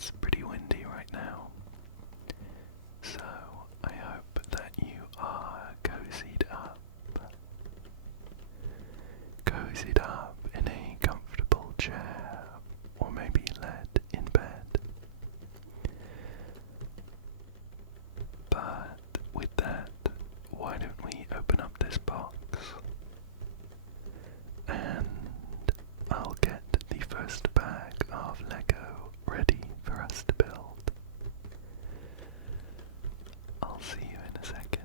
it's pretty windy right now, so I hope that you are cozied up in a comfortable chair, or maybe laid in bed. But with that, why don't we open up this box and I'll get the first bag of Lego ready for us to build. I'll see you in a second.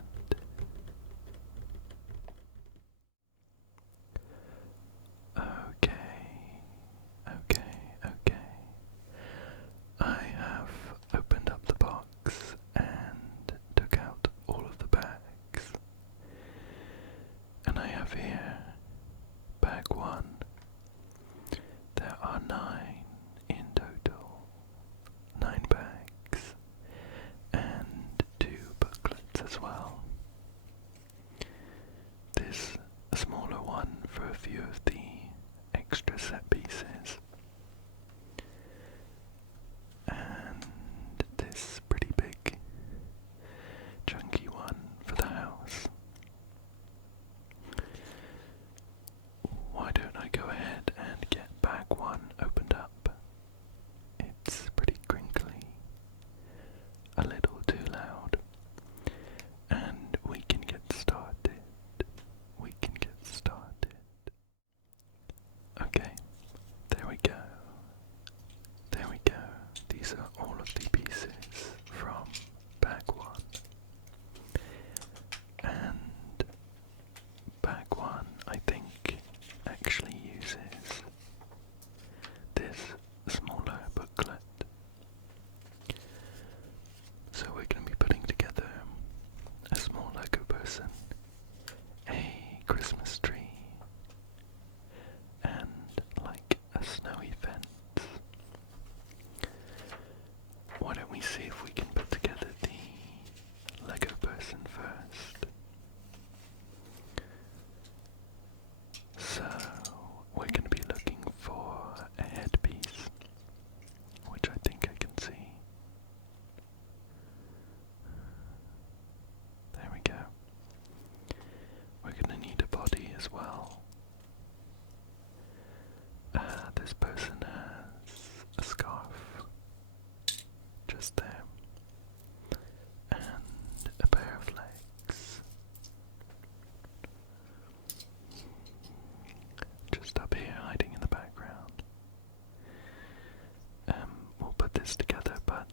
Okay. I have opened up the box and took out all of the bags. And I have here bag 1. There are 9 in total. 9 bags. And 2 booklets as well. This smaller one for a few of the extra set pieces. And this pretty big, chunky one for the house. Why don't I go ahead and get bag 1 opened up? It's pretty crinkly, a little too loud, and we can get started. Okay, there we go. These are all of the pieces from bag 1. And bag 1, I think, actually uses this smaller booklet. So we're going to be putting together a small Lego person, a Christmas tree, and like a snowy fence. Why don't we see if we can put together the Lego person first? So, we're going to be looking for a headpiece, which I think I can see. There we go. We're going to need a body as well. This person has a scarf just there, and a pair of legs just up here hiding in the background. We'll put this together, but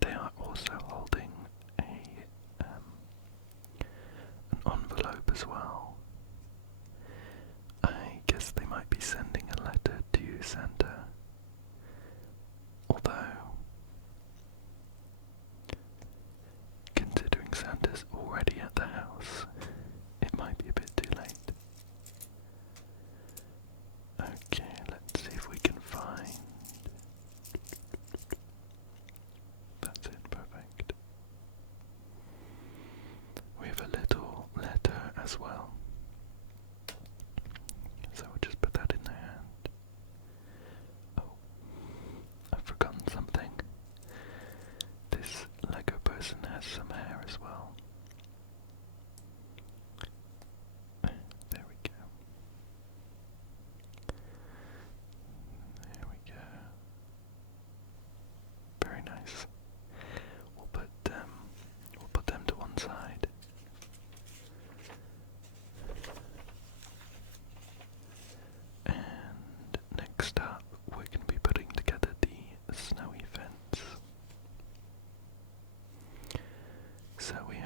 they are also holding an envelope as well. I guess they might be sending a letter to Santa, although considering Santa's already at the house, it might be a bit too late. Okay, let's see if we can find... That's it, perfect. We have a little letter as well. So we'll just put that in their hand. Oh, I've forgotten something. This Lego person has some hair as well. There we go. Very nice. We'll put them to one side. And next up, we're going to be putting together the snowy fence. So we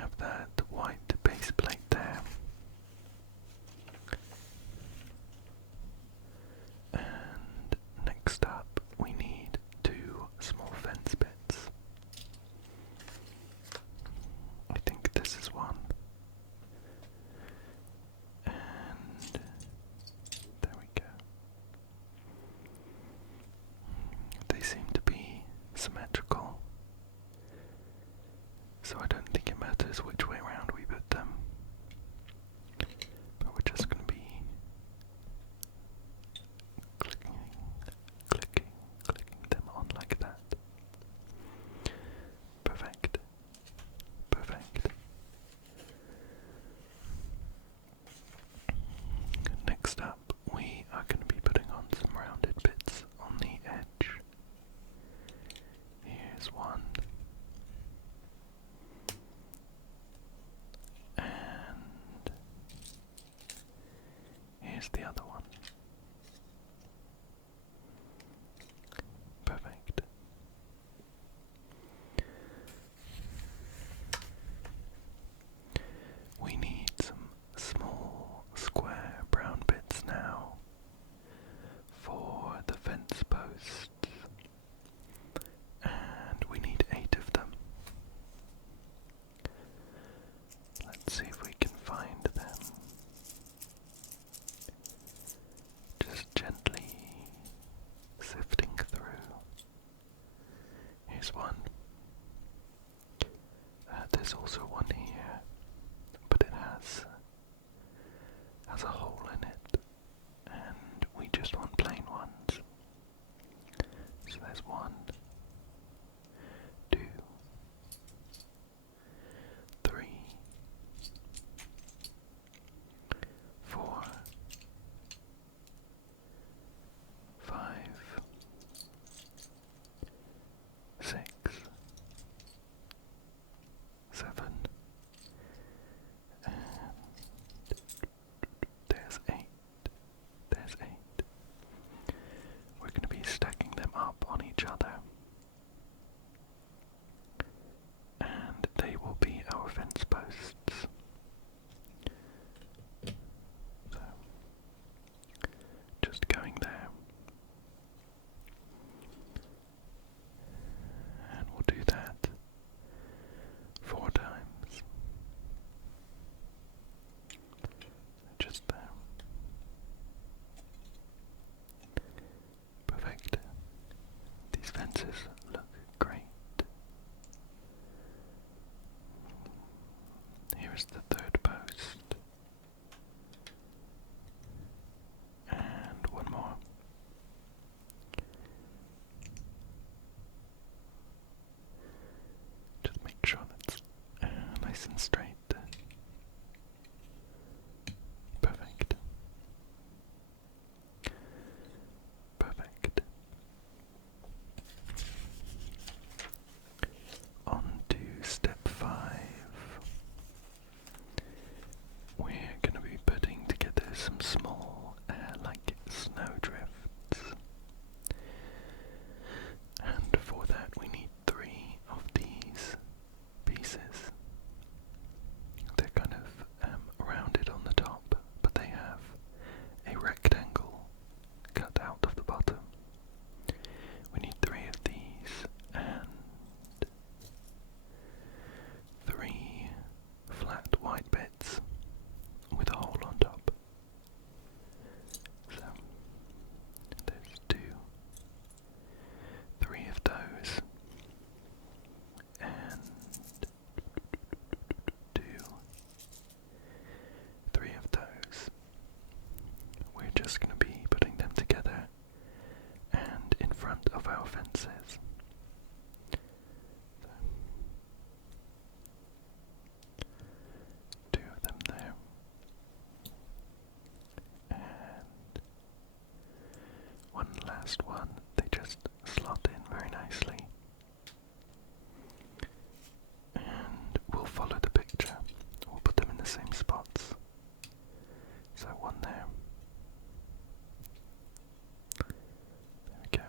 nice one. There's also one here, but it has a hole in it, and we just want plain ones. So there's 1, 2, 3, 4, 5, 6, 7, and there's 8. There's 8. We're going to be stacking them up on each other, and they will be our fence posts. So, just going there, and we'll do that 4 times. Just there. Perfect. These fences look great. Here is the 3rd post. And one more. Just make sure that's nice and straight. Perfect. Perfect. On to step 5. We're going to be putting together some small, like snowdrifts. And for that we need 3 of these pieces. They're kind of rounded on the top, but they have a rectangle cut out of the bottom. We need 3 of these and 3 flat white bits with a hole on top. So there's 2, 3 of those, and 2, 3 of those. We're just going to be putting them together and in front of our fences. So, 2 of them there, and one last one. They just slot in very nicely, and we'll follow the picture. We'll put them in the same spots. So 1 there. There we go.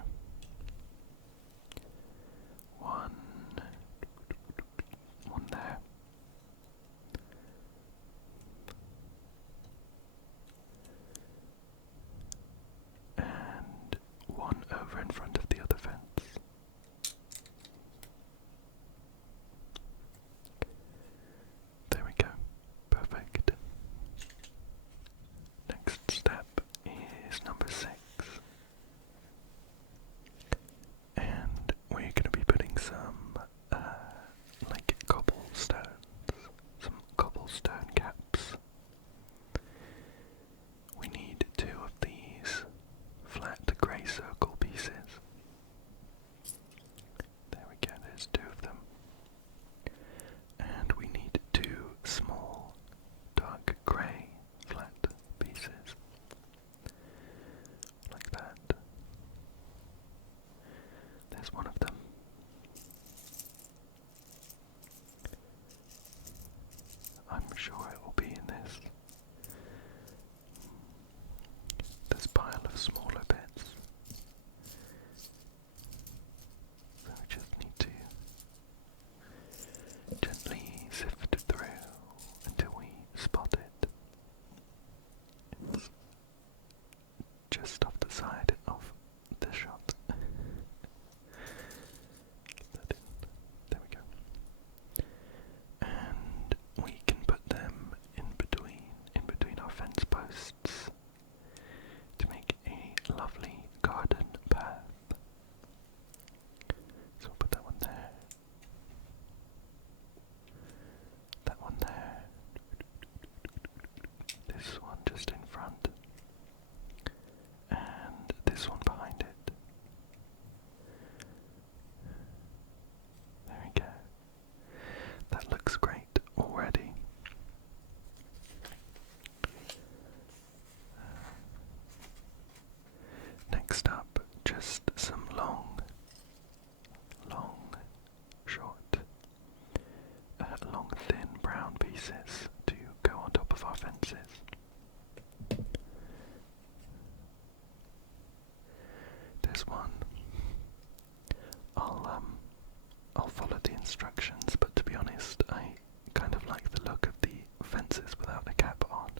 instructions, but to be honest, I kind of like the look of the fences without a cap on.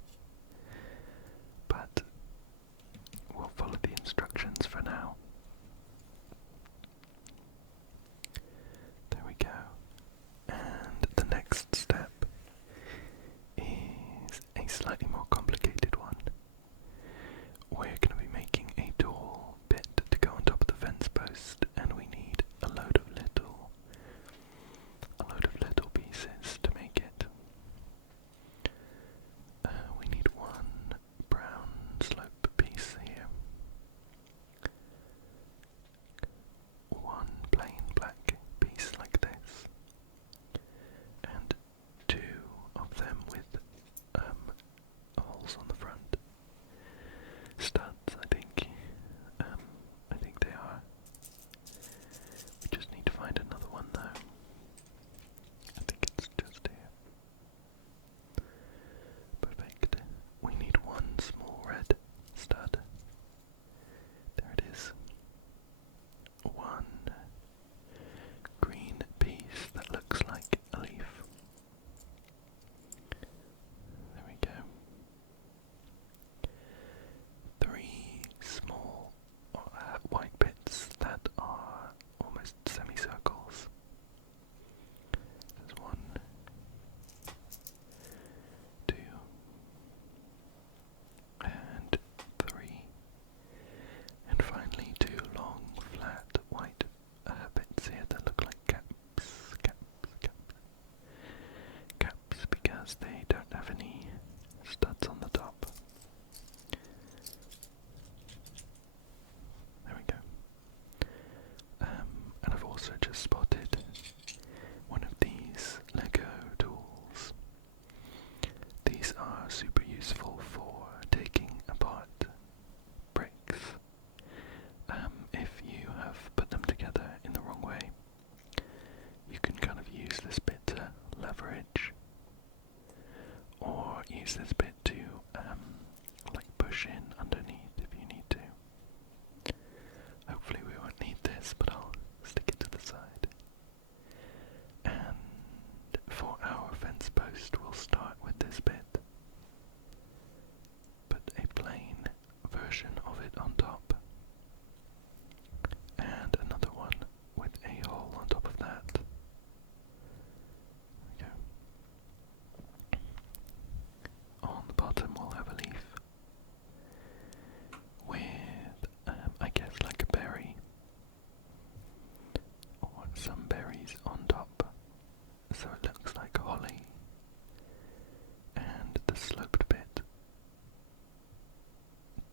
But we'll follow the instructions for now. There we go. And the next step is a slightly more complicated one. We're going to be making a tall bit to go on top of the fence post, and we need a load of little pieces to make it. We need one brown slope piece here, one plain black piece like this, and two of them with holes on the front. Studs, I think. I think they are. We just need to find another one though. I think it's just here. Perfect. We need one small red stud. There it is. One green piece that looks like a leaf. There we go. Three small white bits that are almost semicircles. There's one, two, and three, and finally two long flat white bits here that look like caps because they don't have any studs on the top. There we go. And I've also just spotted one of these Lego tools. These are super useful for taking apart bricks. If you have put them together in the wrong way, you can kind of use this bit to leverage, or use this bit to like push in underneath if you need to. Hopefully we won't need this, but I'll stick it to the side. And for our fence post, we'll start with this bit. Put a plain version of it on top, and another one with a hole on top of that. There we go. On the bottom we'll have a leaf with, I guess, like a berry or some berries on top, so it looks like holly, and the sloped bit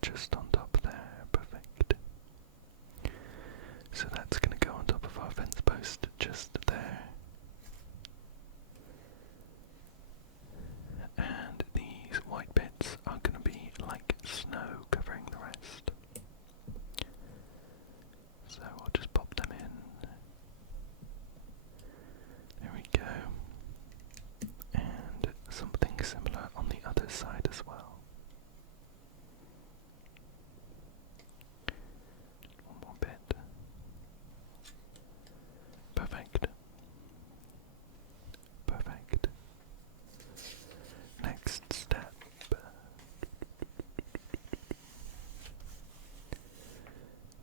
just on top there. Perfect. So that's going to go on top of our fence post just there. And these white bits are going to be like snow covering the rest. So I'll just pop them in. There we go. And something similar on the other side as well. One more bit. Perfect. Perfect. Next step.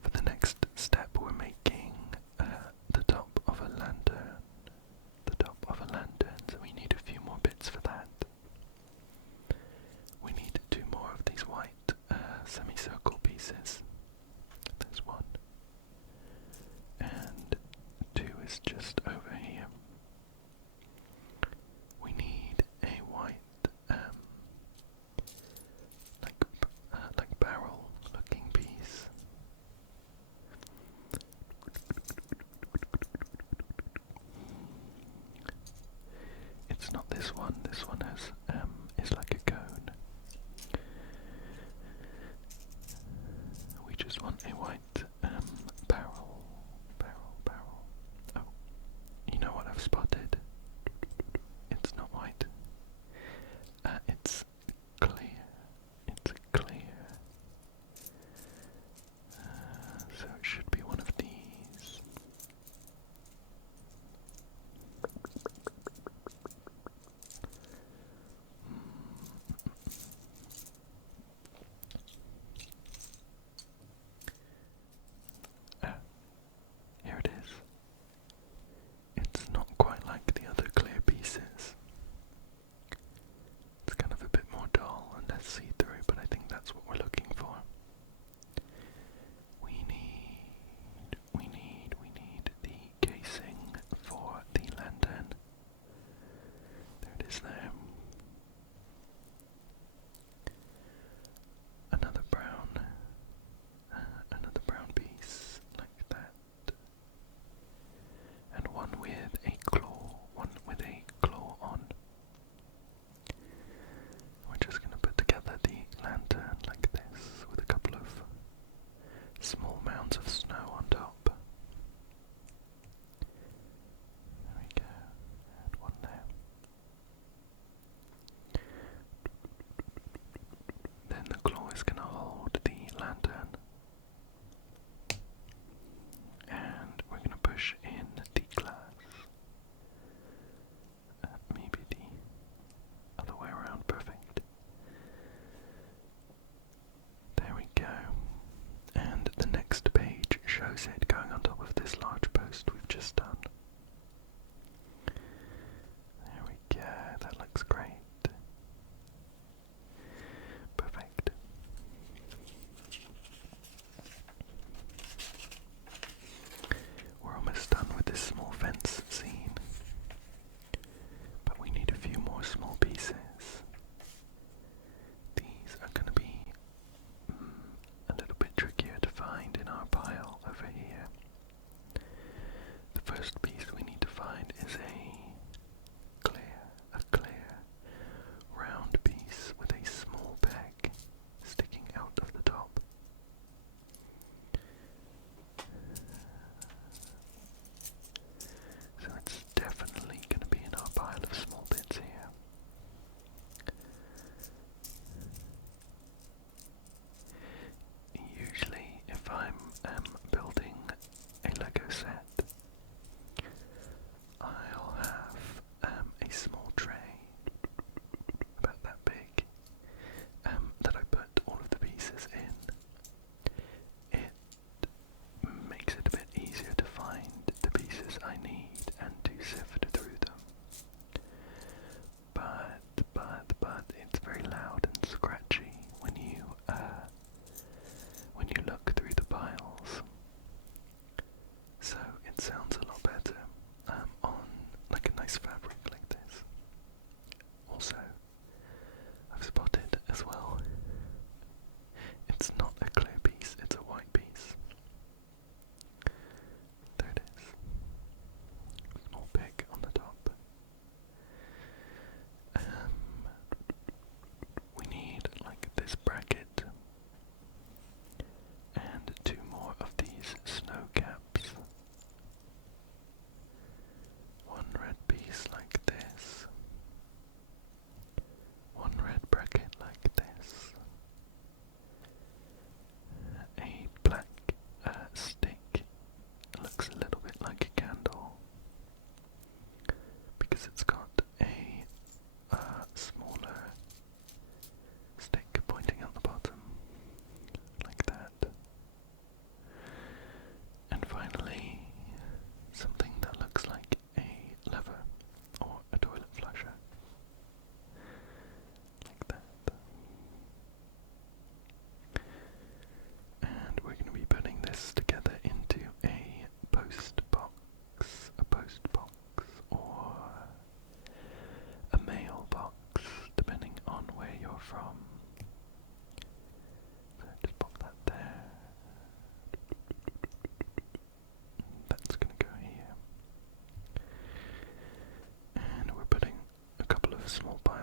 For the next step, we're making the top of a lantern. The top of a lantern, so we need a few more bits for that. We need two more of these white semicircle pieces. There's one. And two is just over here. We need a white, like barrel looking piece. It's not this one. This one has is like a cone. We just want a white barrel. Oh, you know what I've spotted? It's not white. It's clear. It's clear. So it should be one of these.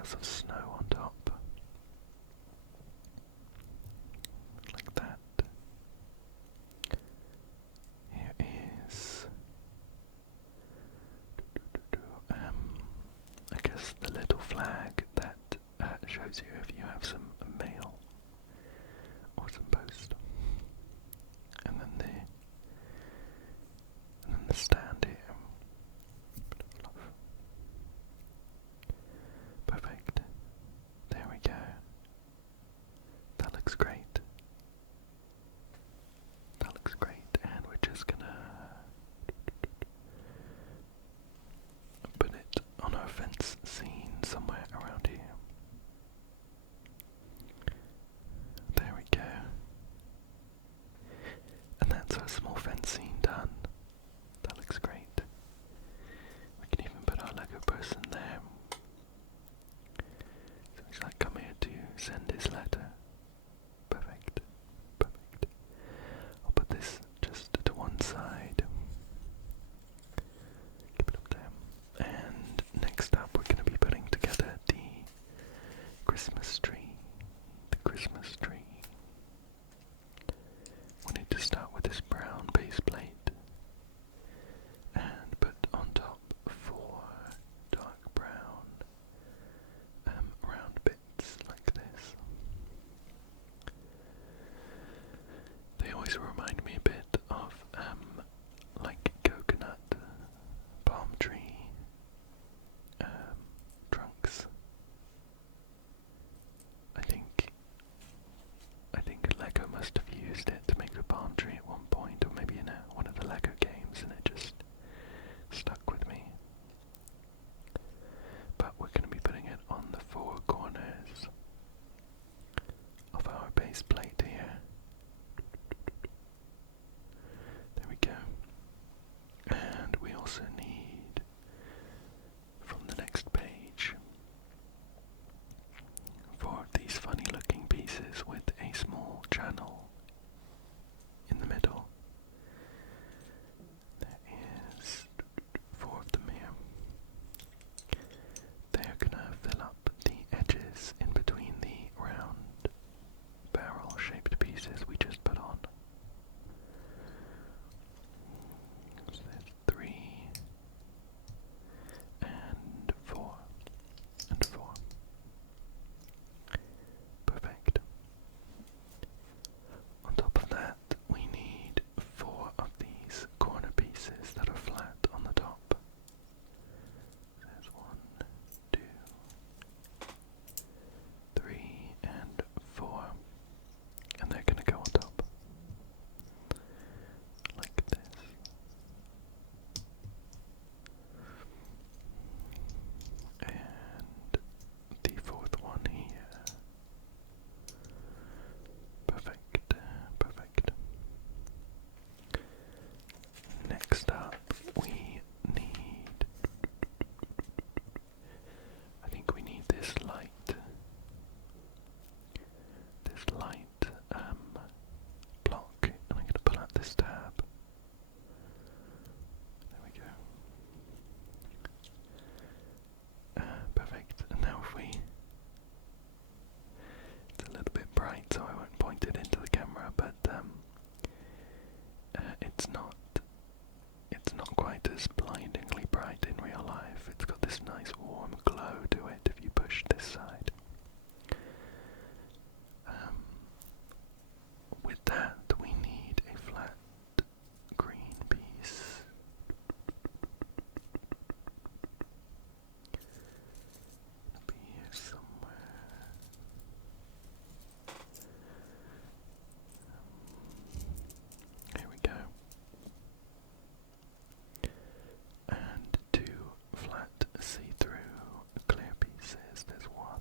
layers of snow on top. Like that. Here is I guess the little flag that shows you if you have some mail or some post. And then the stand here. Perfect. There we go. That looks great. That looks great, and we're just gonna put it on our fence scene somewhere around here. There we go. And that's our small fence scene done. That looks great. We can even put our Lego person there. So he's like, come here to send his letter. Perfect. Perfect. I'll put this just to one side. Keep it up there. And next up, we're going to be putting together the Christmas tree. The Christmas tree. We need to start with this brown base plate and put on top 4 dark brown round bits like this. They always remind me a bit of like coconut, palm tree trunks. I think Lego must have used it to make the palm tree at one point, or maybe in one of the Lego games, and it just stuck with me. But we're going to be putting it on the 4 corners of our base plate here. There we go. And we also need, from the next page, 4 of these funny looking pieces with a small channel in the middle. There is 4 of them here. They're gonna fill up the edges in between the round barrel shaped pieces we just put on. So there's 3 and 4 and 4. Perfect. On top of that, we need 4 of these corner pieces that are flat on the top. There's 1, 2, 3, and 4. And they're going to go on top. Like this. And the 4th one here. Perfect, perfect. Next up, we need, I think we need this light. Block, and I'm going to pull out this tab. There we go. Perfect. And now if we, it's a little bit bright, so I won't point it into the camera, but it's not quite as blindingly bright in real life. It's got this nice warm glow to it if you push this side. With that, we need a flat green piece. It'll be here somewhere. Here we go. And 2 flat see-through clear pieces. There's 1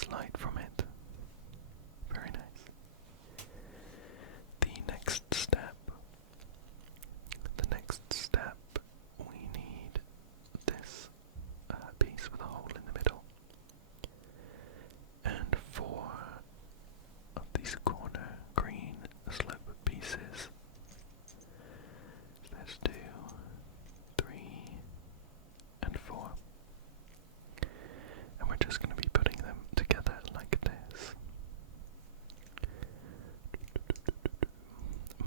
Christmas light from it. Very nice. The next step, we need this piece with a hole in the middle, and 4 of these corner green slope pieces. Let's do 3 and 4, and we're just going to be putting them together like this.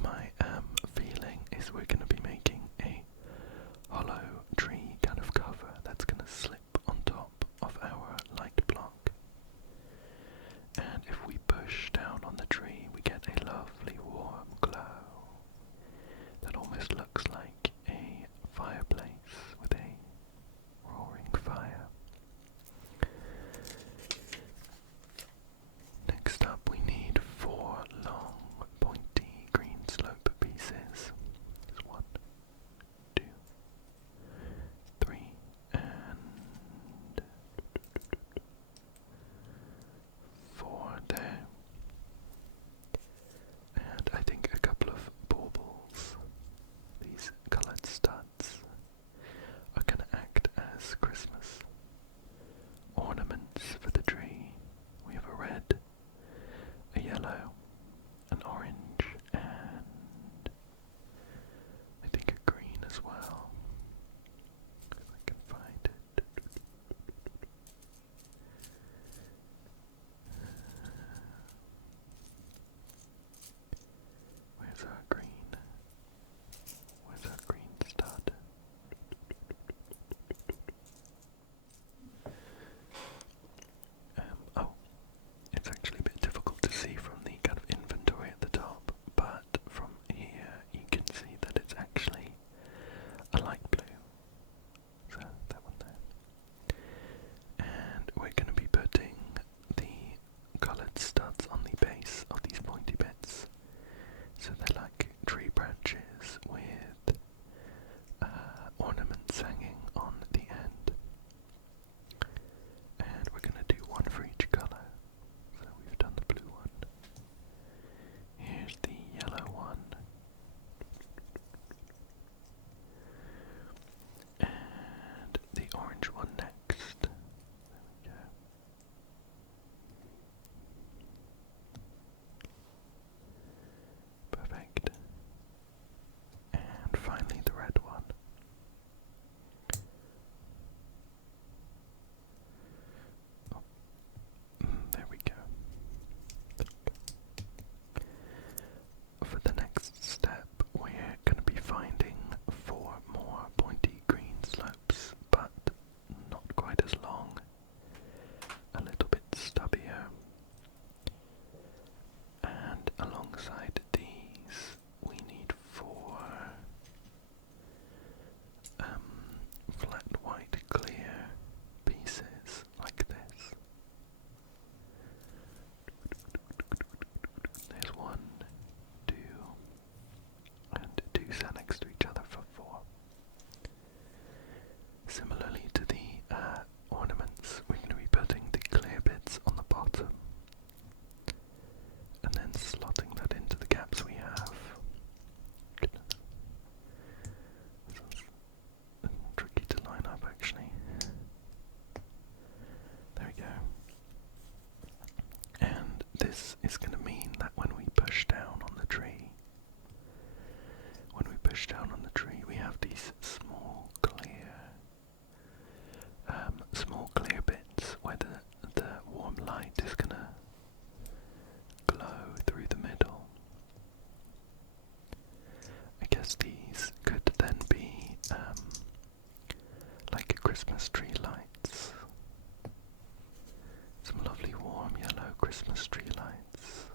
My feeling is we're going to be making a hollow tree kind of cover that's going to slip on top of our light block. And if we push down on the tree, we get a lovely warm glow that almost looks like a fireplace with a roaring fire. Next up, we need 4 long, pointy green slope pieces. There's 1, 2, 3, and 4 there. And I think a couple of baubles. These coloured studs are going to act as Christmas ornaments for the tree. We have a red, a yellow, an orange, and I think a green as well. If I can find it. Where's our green? Where's our green stud? Oh, it's actually a bit difficult to see from the kind of inventory at the top, but from here you can see that it's actually a light blue. So that one there. And we're going to be putting the coloured studs on the base of these pointy bits. So they're like tree branches with ornaments hanging on the end. And we're going to do 1 for each colour. So we've done the blue one. Here's the yellow one. And the orange one next. There we go. Perfect. And finally the red one. There we go. For the next step, we're going to be finding 4 more pointy green slopes, but not quite as long, a little bit stubbier. And alongside these, we need 4 flat white clear pieces like this. There's 1, 2, and 2 sat next to each other for 4. Similarly to the ornaments, we're going to be putting the clear bits on the bottom and then slotting that into the gaps we have. This is tricky to line up actually. There we go. And this is going to mean that when we push down on the tree, we have these small clear bits where the warm light is going to glow through the middle. I guess these could then be like Christmas tree lights. Some lovely warm yellow Christmas tree lights.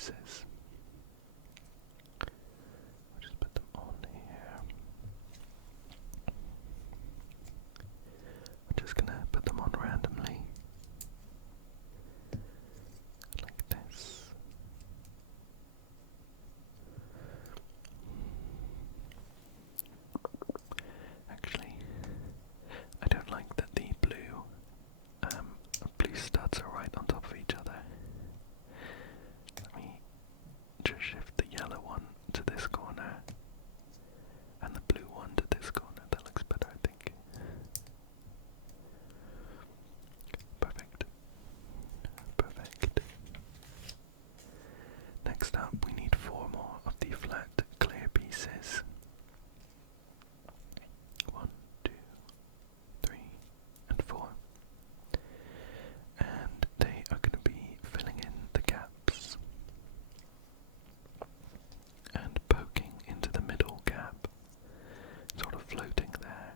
pieces. I'll just put them on here. I'm just gonna put them on randomly. Like this. Actually, I don't like that the blue studs are right on top of each other. Let me just shift the yellow one to this corner and the blue one to this corner. That looks better, I think. Perfect. Perfect. Next up, we need 4 more of the flat clear pieces. 1, 2, 3, and 4. And they are going to be filling in the gaps and poking into the middle gap, sort of floating there.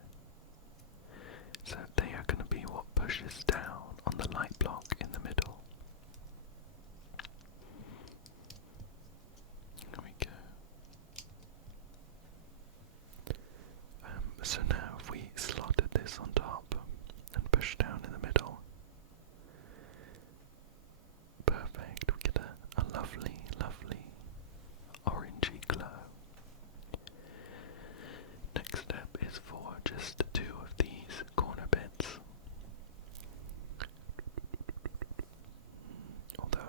So they are going to be what pushes down on the light block in the middle. There we go. So now if we slotted this on top and push down in the middle, perfect, we get a lovely, lovely orangey glow. Next step is for just 2 of these corner bits. Although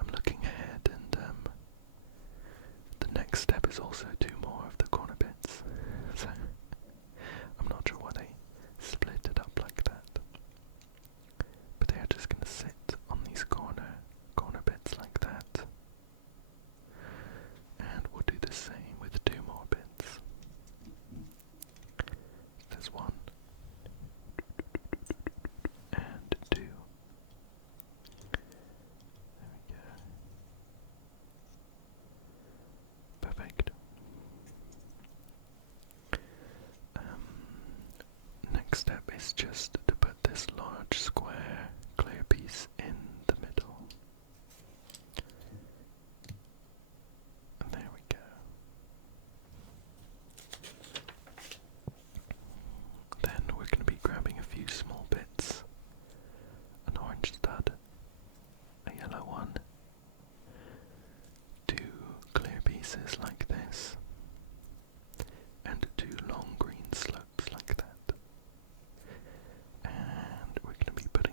I'm looking ahead, and the next step is also 2 more of the corner bits. So I'm not sure why they split it up like that. But they are just going to sit on these corner bits like that. And we'll do the same with 2 more bits. There's 1 and 2. There we go. Perfect. Next step is just to put this large square clear piece in the middle. And there we go. Then we're going to be grabbing a few small bits. An orange stud, a yellow one, 2 clear pieces like this, and 2 long green slopes like that. And we're going to be putting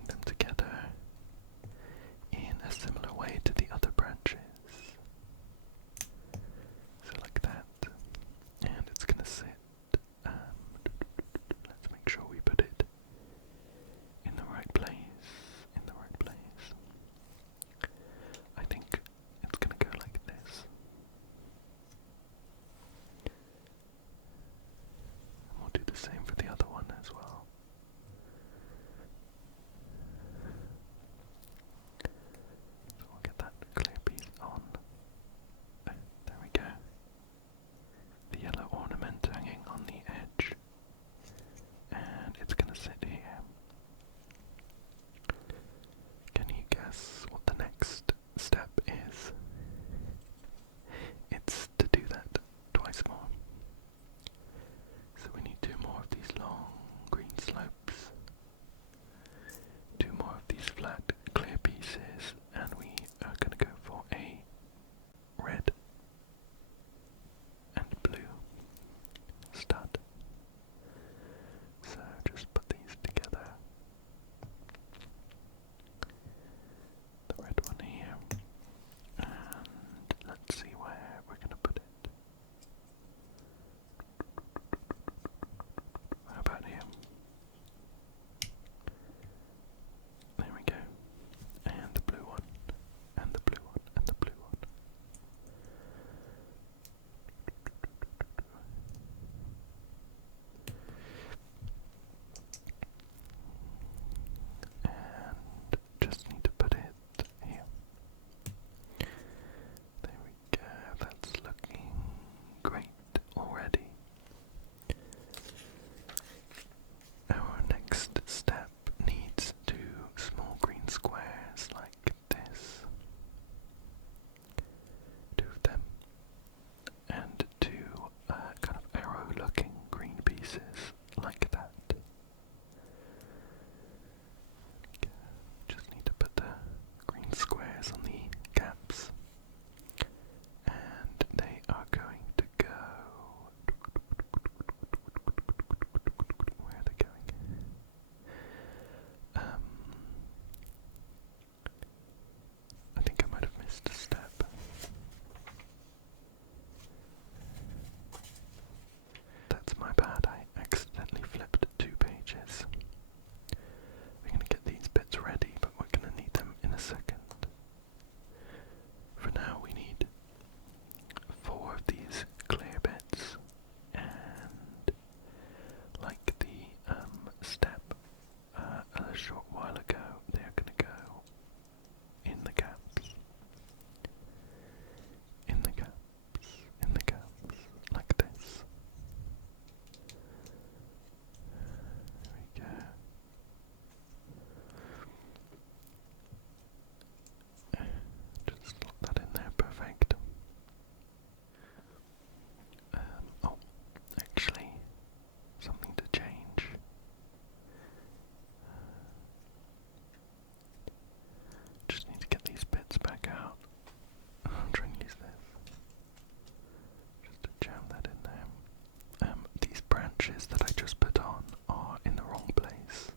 branches that I just put on are in the wrong place.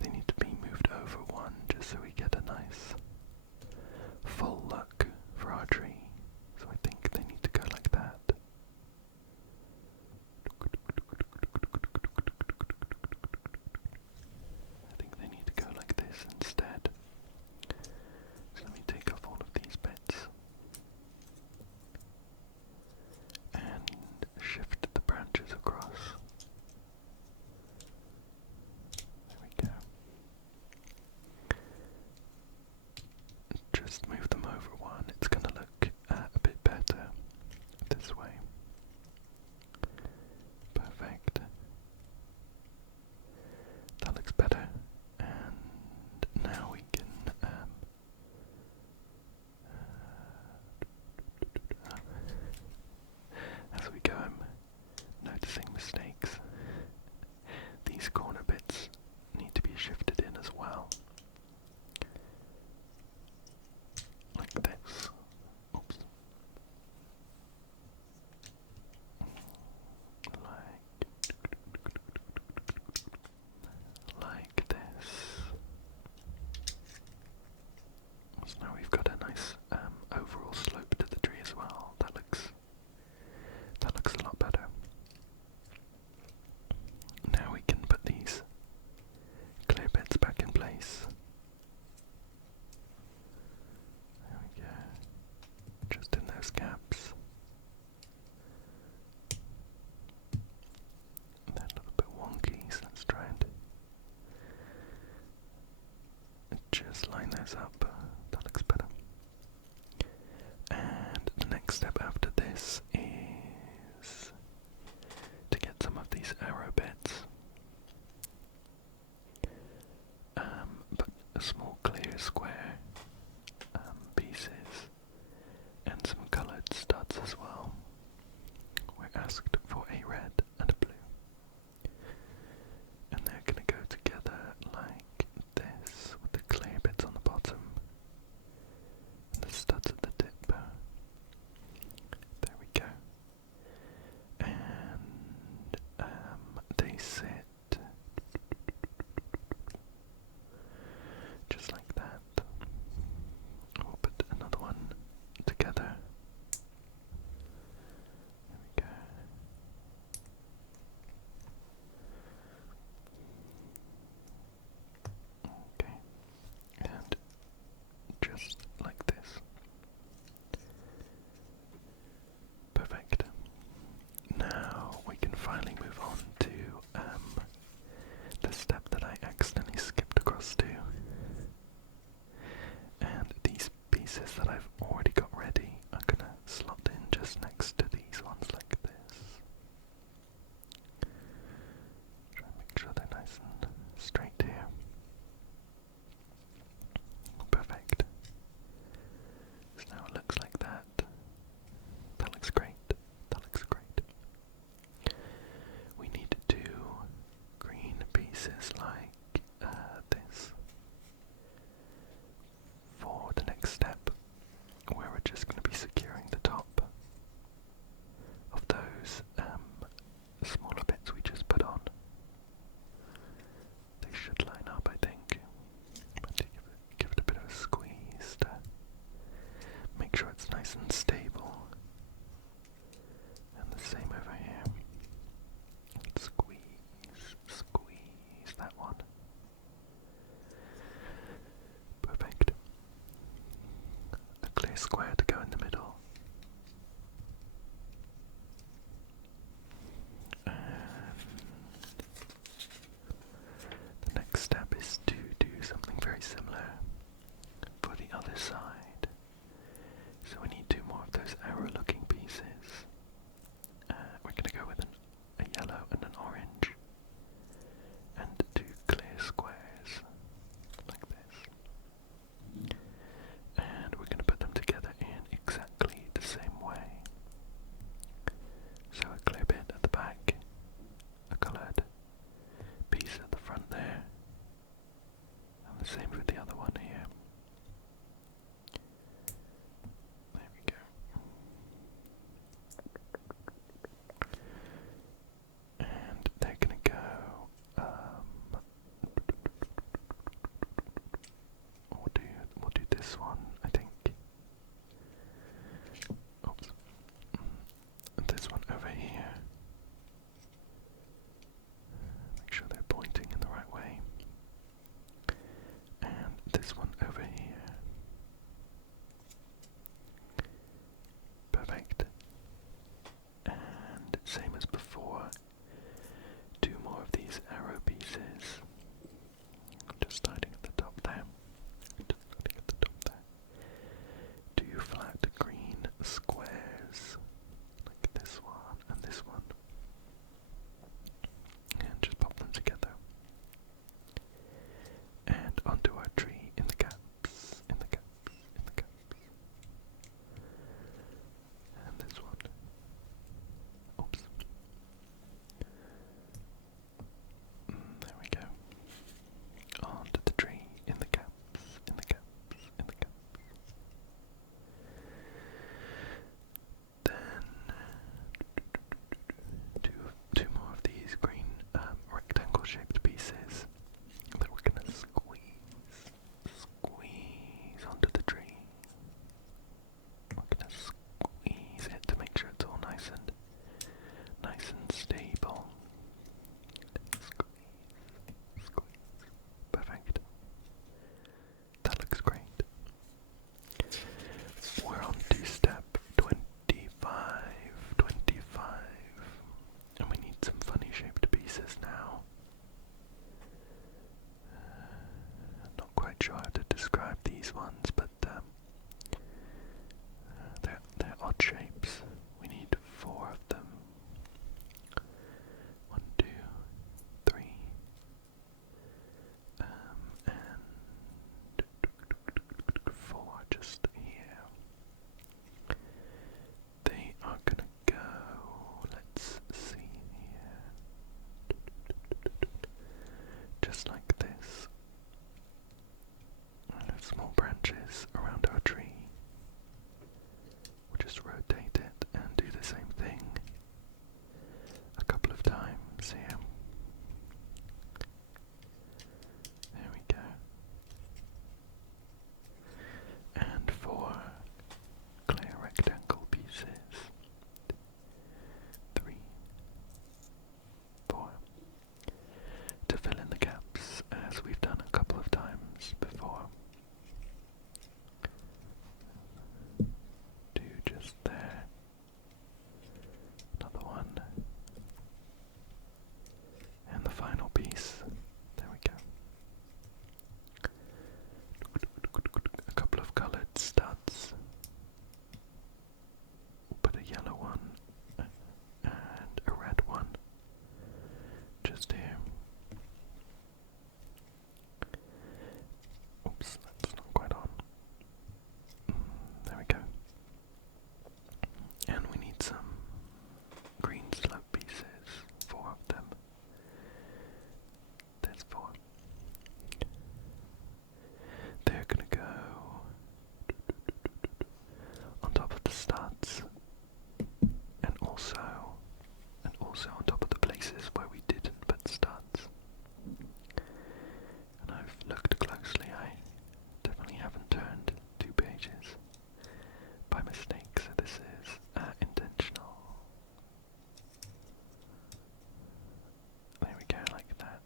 They need to be moved over one just so we get a nice full look for our tree. So I think they need to go like that. I think they need to go like this instead. So let me take off all of these bits and shift the branches across. There we go. Just move them over one. It's going to look a bit better this way. Perfect. That looks better. And now we can as we go, I'm noticing mistakes. These corner bits need to be shifted in as well. Like this. Oops. Like this. So now we've got a nice overall slope to the tree as well. That looks a lot better. Now we can put these clear bits back in place. There we go. Just in those gaps. They're a little bit wonky, so let's try and just line those up. That looks better. And the next step after this is to get some of these arrow bits. But a small clear square pieces and some coloured studs as well. We're asked for a red and a blue. And they're going to go together like this, with the clear bits on the bottom and the studs at the tip. There we go. And they sit just like that. We'll put another one together. There we go. Okay. And just like this. Perfect. Now we can finally move on to the step that I accidentally skipped across to. And these pieces that I've already got ready are gonna slot in just next to these ones like this. Try and make sure they're nice and straight here. Perfect. So now it looks like that. That looks great. That looks great. We need two green pieces like this for the next step, where we're just going to be securing the top of those smaller bits we just put on. They should line up, I think. But give it a bit of a squeeze to make sure it's nice and stable. And the same over here. Squeeze that one. Perfect. A clear square to go in the middle. And the next step is to do something very similar for the other side. So we need two more of those arrow looking pieces. We're going to go with a yellow and an orange. And two clear squares like this. And we're going to put them together in exactly the same way. So a clear bit at the back, a coloured piece at the front there, and the same with the other one here. There we go. this one, I think. Oops. This one over here. Make sure they're pointing in the right way. And this one over here. Perfect. And same as before, 2 more of these arrow pieces. Just starting at the top there. Just starting at the top there. 2 flat green squares, like this one and this one. And just pop them together. And onto our tree in the gaps, in the gaps, in the gaps. And this one. Oops. There we go. Onto the tree in the gaps, in the gaps, in the gaps. Then two more of these green rectangle-shaped pieces that we're gonna squeeze onto the tree. We're gonna squeeze it to make sure it's all nice and stable. Squeeze. Perfect. That looks great. We're on to step 25, and we need some funny shaped pieces now. Not quite sure how to describe these ones, but they're odd shapes. We need 4 of them. 1, 2, 3, and 4 just here. They are gonna go, let's see here, just like this. Small branches around our tree. We'll just rotate it and do the same thing a couple of times here. There we go. And 4 clear rectangle pieces. 3, 4. To fill in the gaps as we've done a couple of times before. 2 just there. Another one. And the final piece. There we go. A couple of coloured studs. We'll put a yellow one and a red one just here. Oops, that's not quite on. There we go. And we need some green slope pieces, 4 of them. There's 4. They're gonna go on top of the studs, and also on top of the places where we didn't put studs. And I've looked closely, I definitely haven't turned 2 pages by mistake, so this is intentional. There we go, like that.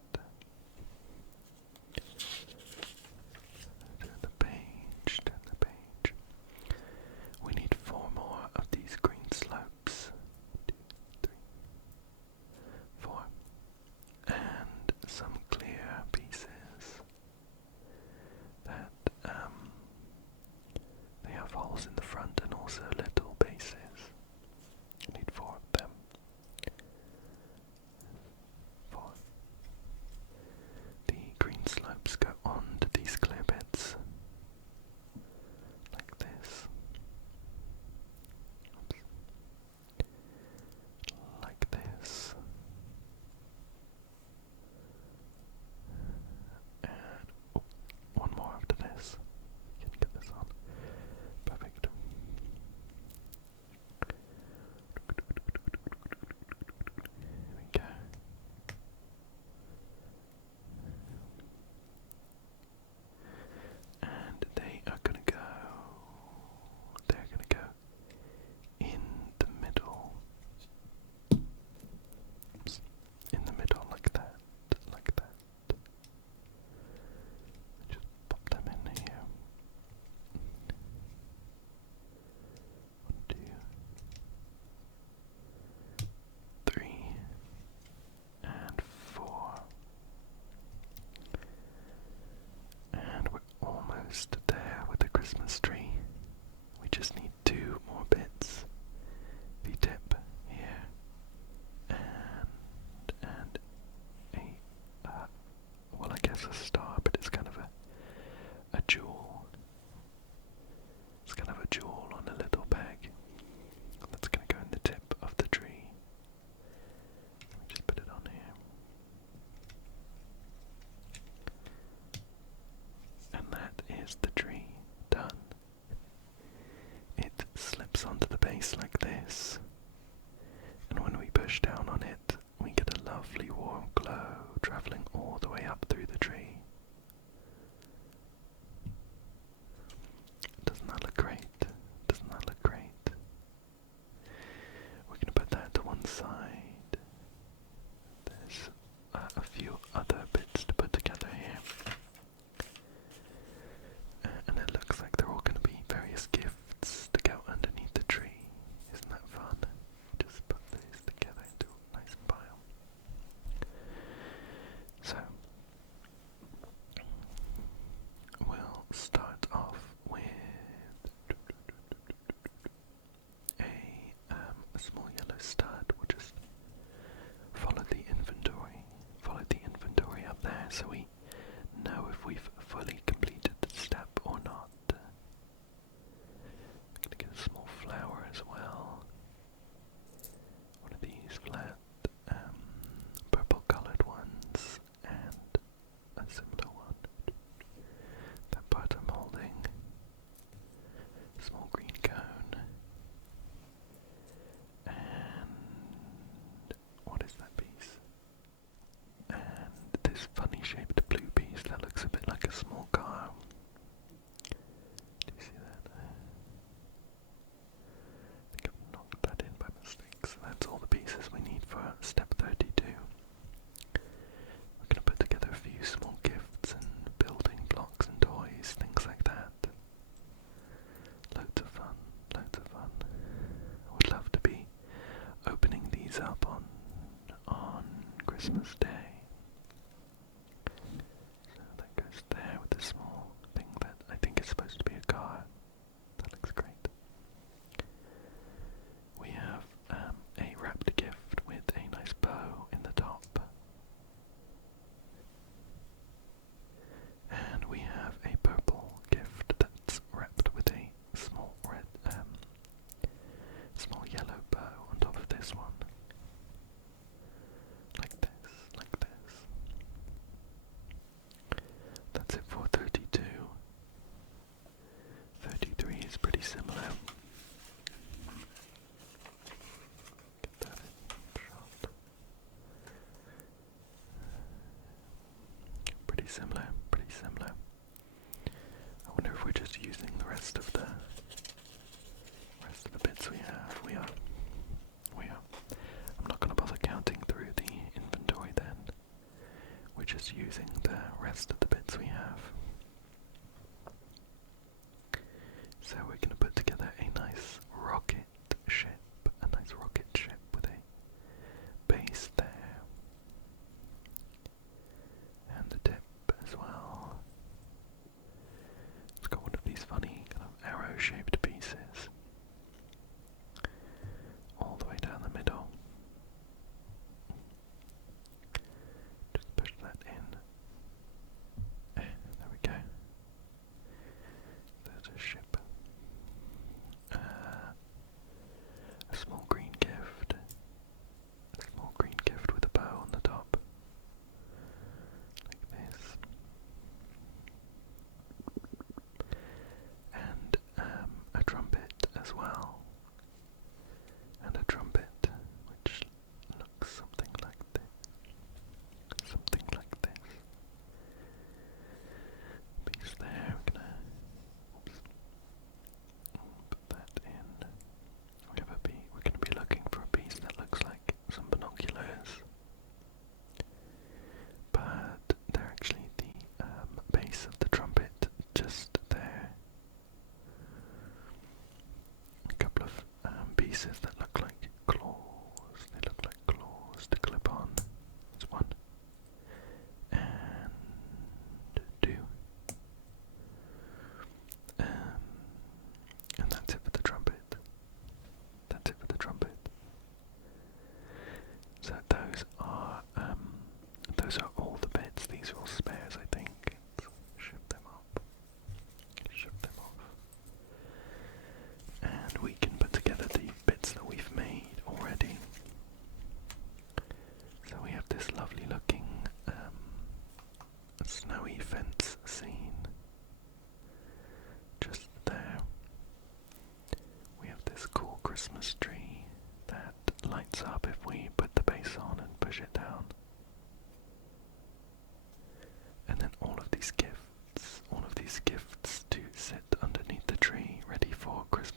Turn the page, turn the page. We need 4 more of these green slopes. 2, 3, 4. And some clear pieces that they have holes in the front and also little bases. I need 4 of them. 4. The green slopes go on to these clear bits, like this. Oops. Like this. And one more after this. Can get this on. Perfect. Christmas tree. We just need 2 more bits. The tip here and a well, I guess a star, but it's kind of a jewel. It's kind of a jewel on a little peg. That's going to go in the tip of the tree. Let me just put it on here. And that is the tree done. It slips onto the base like this, and when we push down on it, we get a lovely warm glow travelling all the way up through the tree. Doesn't that look great? Doesn't that look great? We're going to put that to one side. There's a few other bits to put together here. And it looks like they're all going to be various gifts to go underneath the tree. Isn't that fun? Just put these together into a nice pile. So, we'll start off with a small yellow stud. We'll just follow the inventory. Follow the inventory up there so we know if we've fully completed the step or not. I'm going to get a small flower as well. One of these flat purple coloured ones and a similar one. That part I'm holding. Small green cone. And what is that piece? And this funny shaped blue piece that looks a bit like a small car. Do you see that? I think I've knocked that in by mistake. So that's all the pieces we need for step 32. We're going to put together a few small gifts and building blocks and toys, things like that. Loads of fun, loads of fun. I would love to be opening these up on Christmas Day. So that goes there with the small thing that I think is supposed to be a car. That looks great. We have a wrapped gift with a nice bow in the top. And we have a purple gift that's wrapped with a small red, small yellow bow on top of this one. Like this, like this. That's it for 32. 33 is pretty similar. Get that in shot. Pretty similar, pretty similar. I wonder if we're just using the rest of the bits we have. We are. I'm not going to bother counting through the inventory then. We're just using the rest of the bits we have. So we're going to put together a nice rocket ship. A nice rocket ship with a base there. And the tip as well. It's got one of these funny kind of arrow-shaped pieces. All the way down the middle. Just push that in. There we go. There's a ship. A small green gift. A small green gift with a bow on the top. Like this. And a trumpet as well. And a trumpet, which looks something like this. Something like this. Piece there, we're gonna put that in. We're gonna be looking for a piece that looks like some binoculars. But they're actually the base of the trumpet just there. A couple of pieces that look like claws. They look like claws to clip on. That's one. And two. And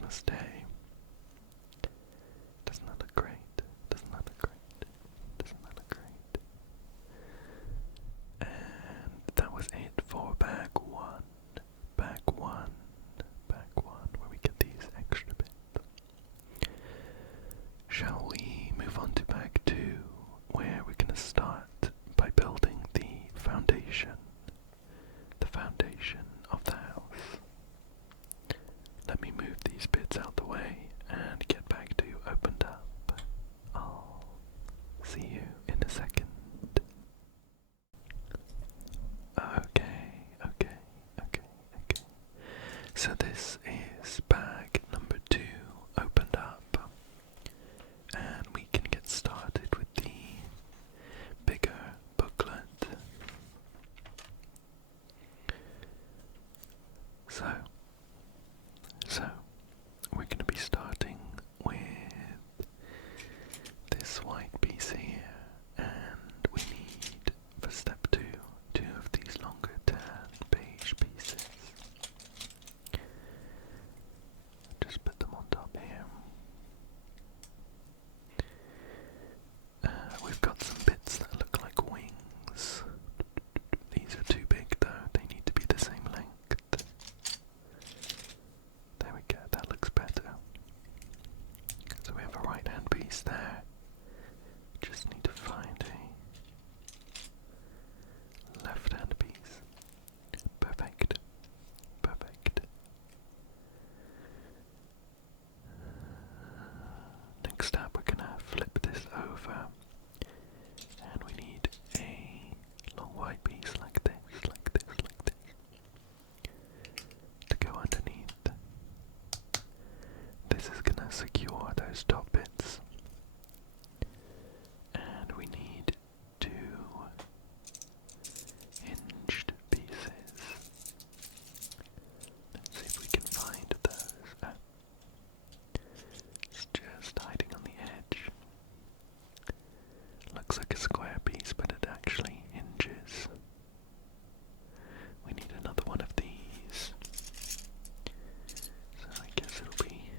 Christmas Day. Doesn't that look great? Doesn't that look great? Doesn't that look great? And that was it for bag one. Bag one. Bag one, where we get these extra bits. Shall we move on to bag two, where we're going to start by building the foundation of the house. Let me move these bits out the way and get bag two opened up. I'll see you in a second. Okay. So this is bag number 2 opened up, and we can get started with the bigger booklet. So we're going to be starting with this white piece here, and we need, for step 2, 2 of these longer tan beige pieces. Just put them on top here. We've got some bits that look like wings. These are too big though, they need to be the same length. There we go, that looks better. So we have a right hand piece there. Just need to find a left hand piece. Perfect. Next up, we're gonna flip this over, and we need a long white piece like this, to go underneath. This is gonna secure those top bits, and we need 2 hinged pieces. Let's see if we can find those. It's just hiding on the edge. Looks like a square piece, but it actually hinges. We need another one of these. So I guess it'll be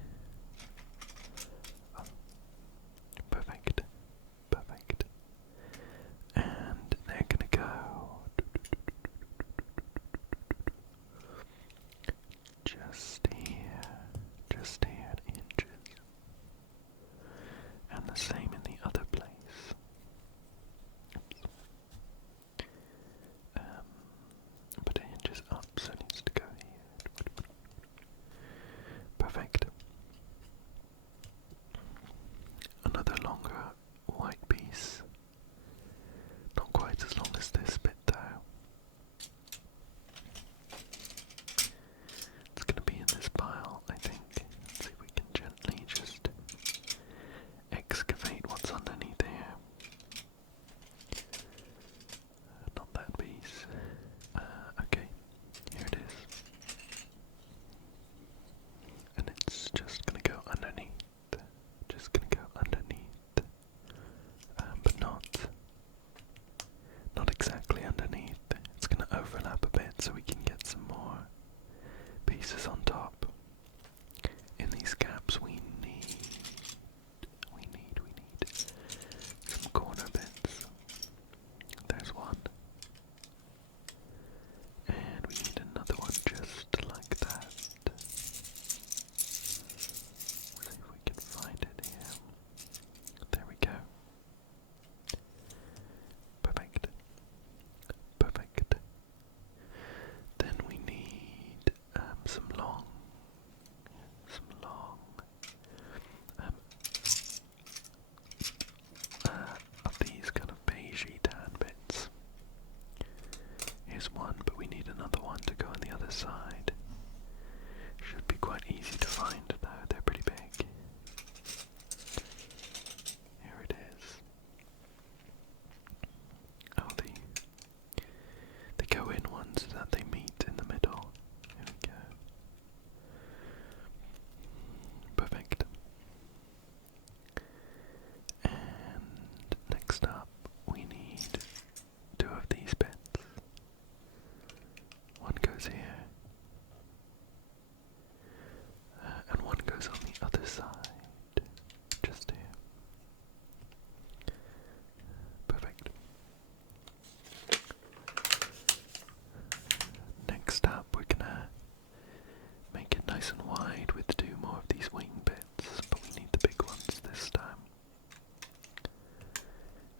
these wing bits, but we need the big ones this time.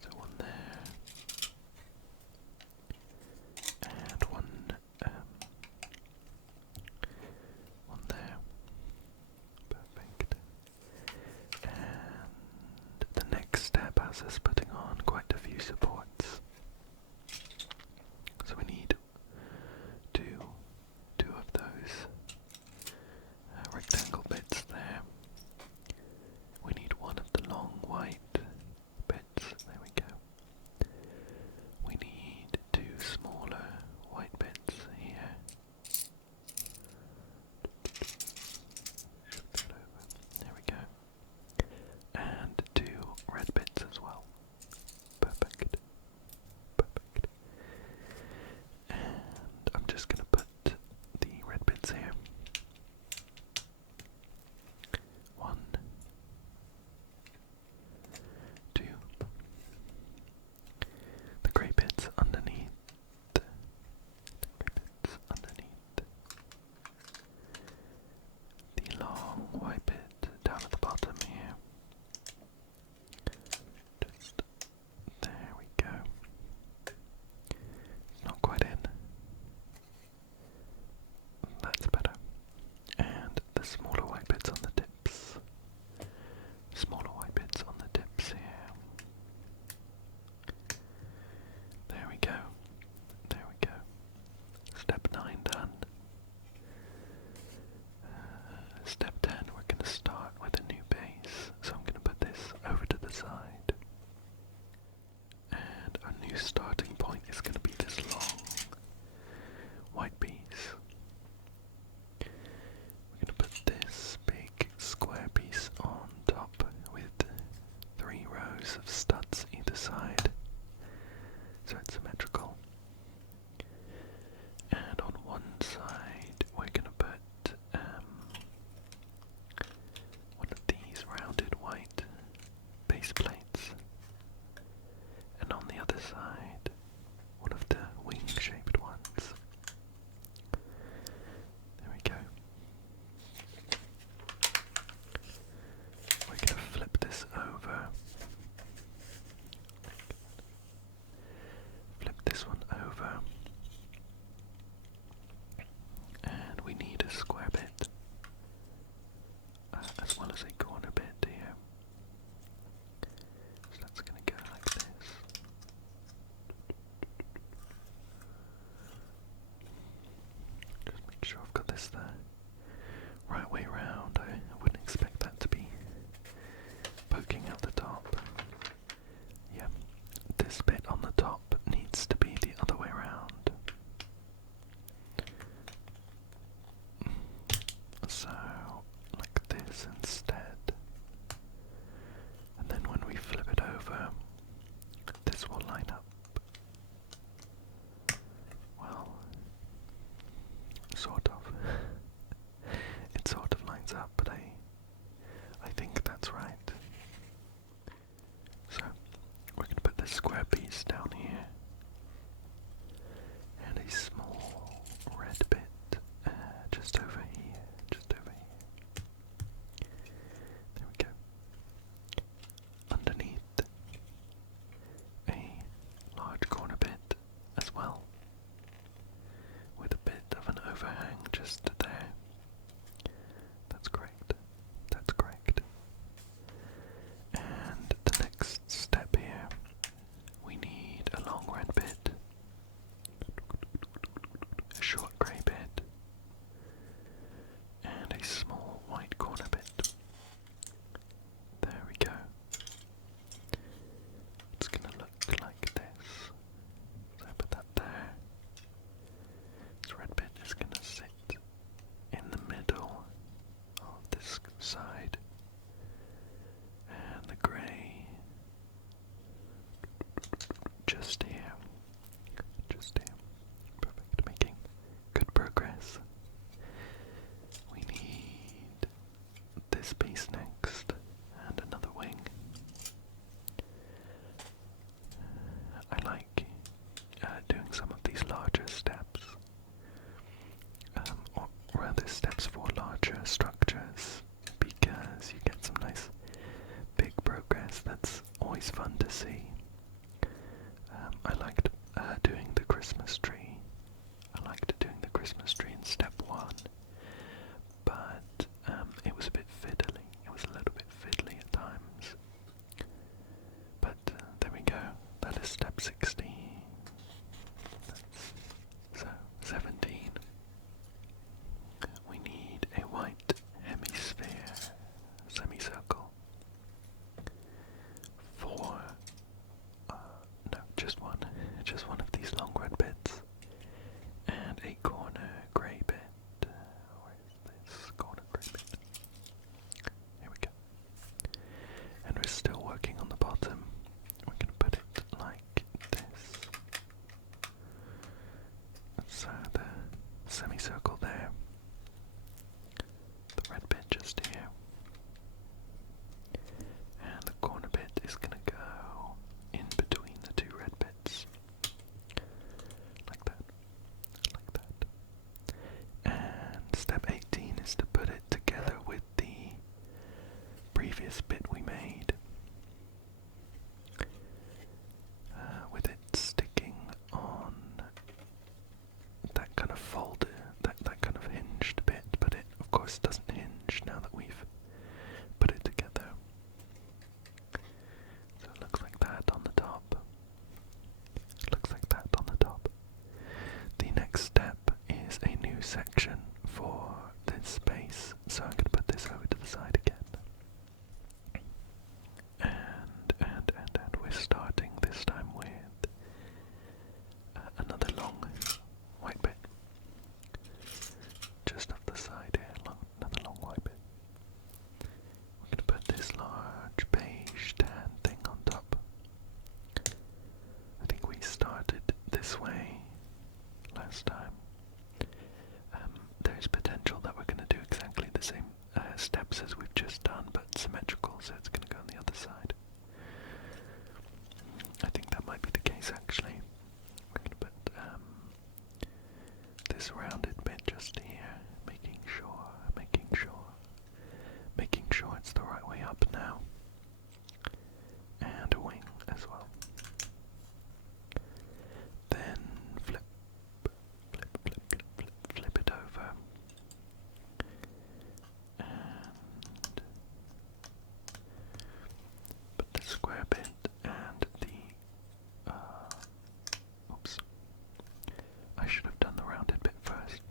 So one there, and one there. Perfect. And the next step has us putting on quite a few supports. So we need two of those rectangle bits there. We need one of the long white bits. There we go. We need two smaller white bits here. Shift that over. There we go. And two red bits as well. Perfect. Perfect. And I'm just going to put the red bits here. One, two. The grey bits underneath. The grey bits underneath. The long white bit down at the bottom here. Just there we go. It's not quite in. That's better. And the smaller white bits on the tips. Smaller white bits on the tips here. There we go. There we go. Step 9 done. Step 10, we're going to start with a new base. So I'm going to put this over to the side. And our new starting point is going to be this long white piece. We're going to put this big square piece on top with 3 rows of studs either side, so it's symmetrical. And on one side we're going to put one of these rounded white base plates, and on the other side one of the wing-shaped ones. There we go. We're going to flip this over. Flip this one over. And we need a square bit, as well as a corner bit here. So that's going to go like this. Just make sure I've got this the right way round. I wouldn't expect that to be poking out the top. Yeah, this bit on the top needs to be the other way around. So, like this instead. And then when we flip it over, this will line up. Well, sort of. It sort of lines up, but I think that's right. So, we're going to put this square piece down here, and a small red bit just over here, just over here. There we go. Underneath, a large corner bit as well, with a bit of an overhang just there. That's correct. That's correct. And the next step here, we need a long red bit, a short grey bit, and a small white corner bit. There we go. It's going to look like this. So I put that there. This red bit is going to sit in the middle of this side, and the grey just here. Just here. Perfect. Making good progress. We need this piece next, and another wing. I like doing some of these larger steps, or rather steps for larger structures, was a bit fiddly. It was a little bit fiddly at times. But there we go. That is step 16. So 17. We need a white hemisphere semicircle. 4. No, just one. Just one of these long red bits. And a corner grey bit. Where is this corner grey bit? Here we go. And we're still working on the bottom. We're going to put it like this. So the semicircle there. The red bit just here. And the corner bit is going to go in between the two red bits. Like that. Like that. And step 18 is to put it together with the previous bit we made. With it sticking on that kind of folded, that kind of hinged bit, but it of course doesn't hinge now that we've put it together. So it looks like that on the top. Looks like that on the top. The next step is a new section for this space, so I'm going to put this over to the side again. And we're starting this time with another long white bit. Just off the side here, another long white bit. We're going to put this large beige tan thing on top. I think we started this way last time. There's potential that we're going to do exactly the same steps as we've just done, but symmetrical, so it's going to go on the other side. I think that might be the case actually. We're going to put this rounded bit just here, making sure it's the right way up now. And a wing as well. Then flip it over. And put the square bit and the oops. I should have done the rounded bit first.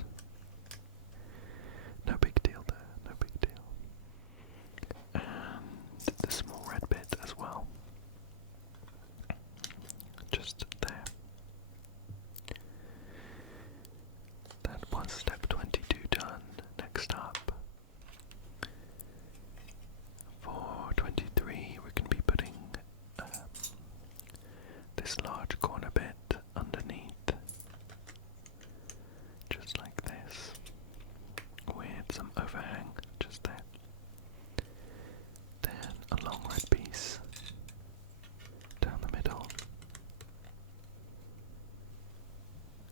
No big deal there, no big deal. And the small red bit as well. Just there. That was step 22 done. Next up, for 23 we're going to be putting this large corner bit underneath, just like this, with some overhang just there. Then a long red piece down the middle,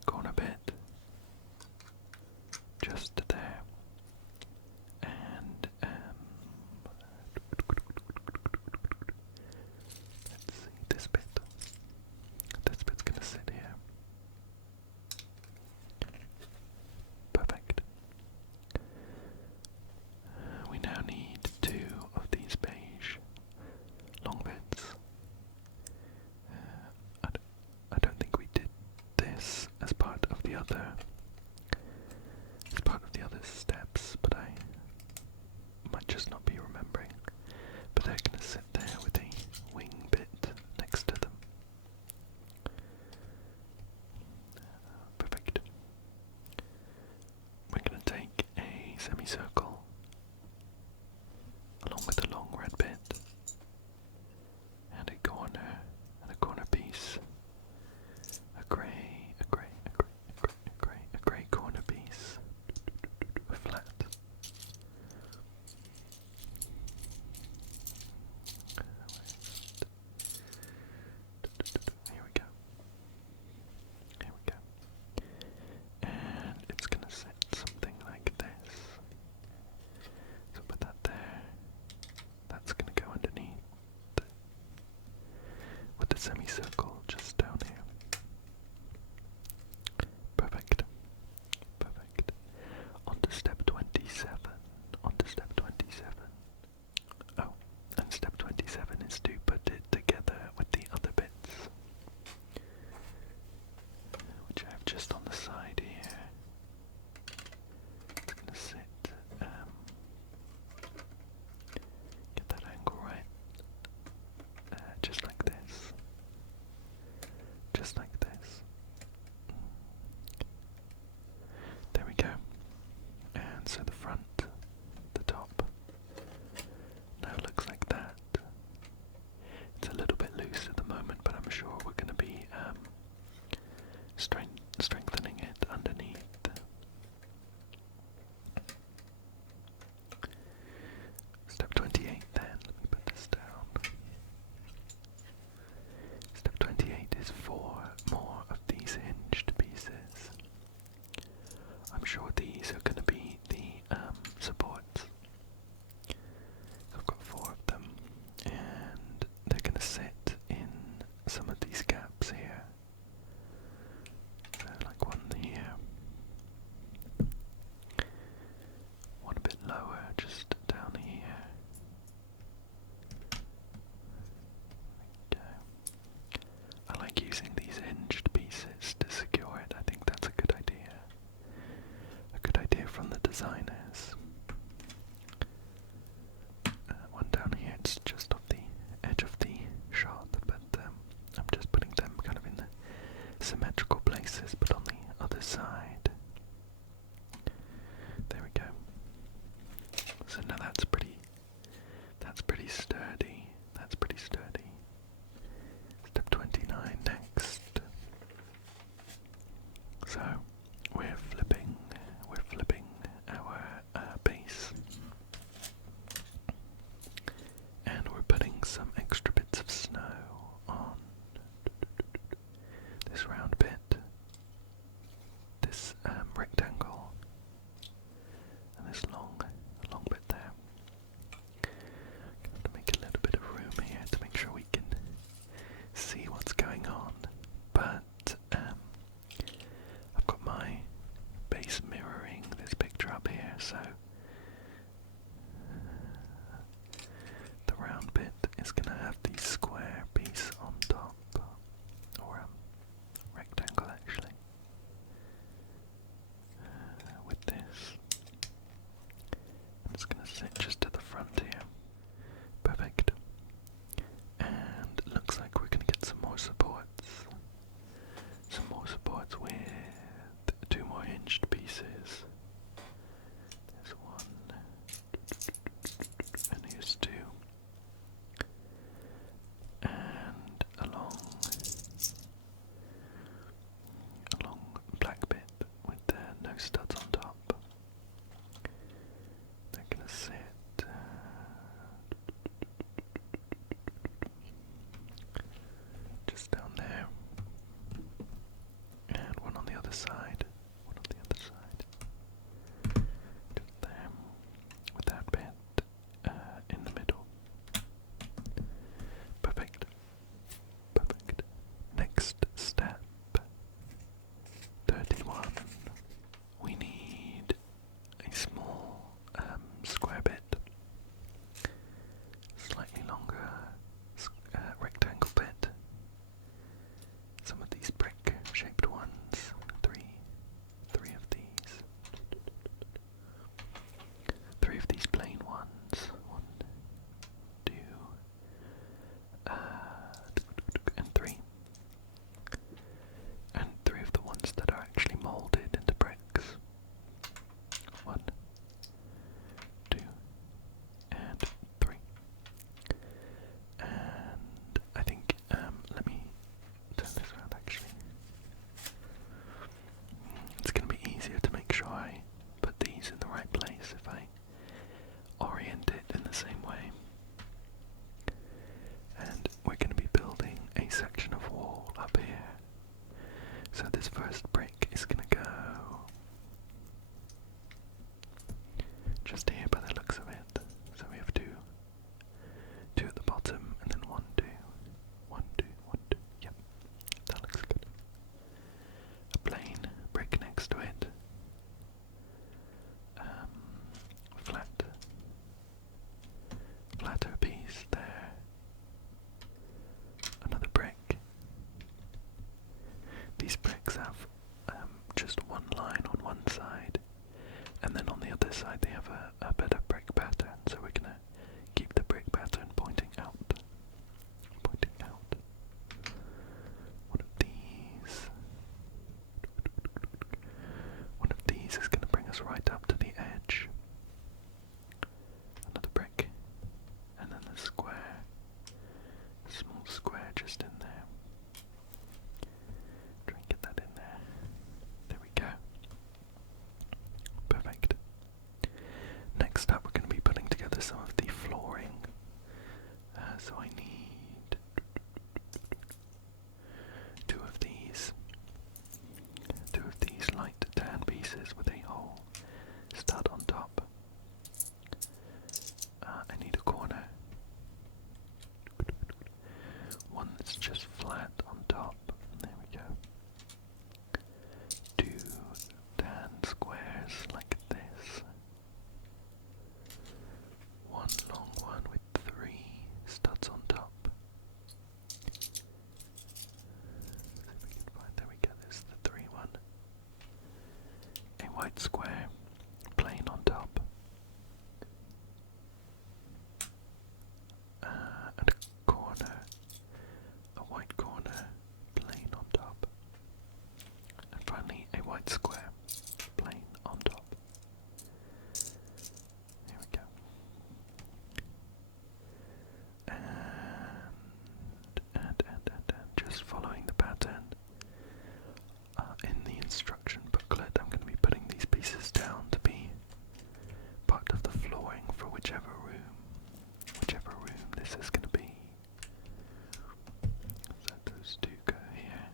corner bit just there, and let's see, this bit's gonna sit here. Perfect. We now need 2 of these beige long bits. I don't think we did this as part of the other steps, but I might just not be remembering. But they're gonna sit there with a wing bit next to them. Perfect. We're gonna take a semicircle along with a long red bit and a corner piece, a grey corner piece, flat. Here we go. And it's gonna sit something like this. So put that there. That's gonna go underneath with the semicircle just down here. Perfect. On to step 27. white square, plain on top, and a corner, a white corner, plain on top, and finally a white square, plain on top. Here we go. And just following the pattern in the instruction booklet, I'm going to be putting these pieces down to be part of the flooring for whichever room this is going to be. So those two go here.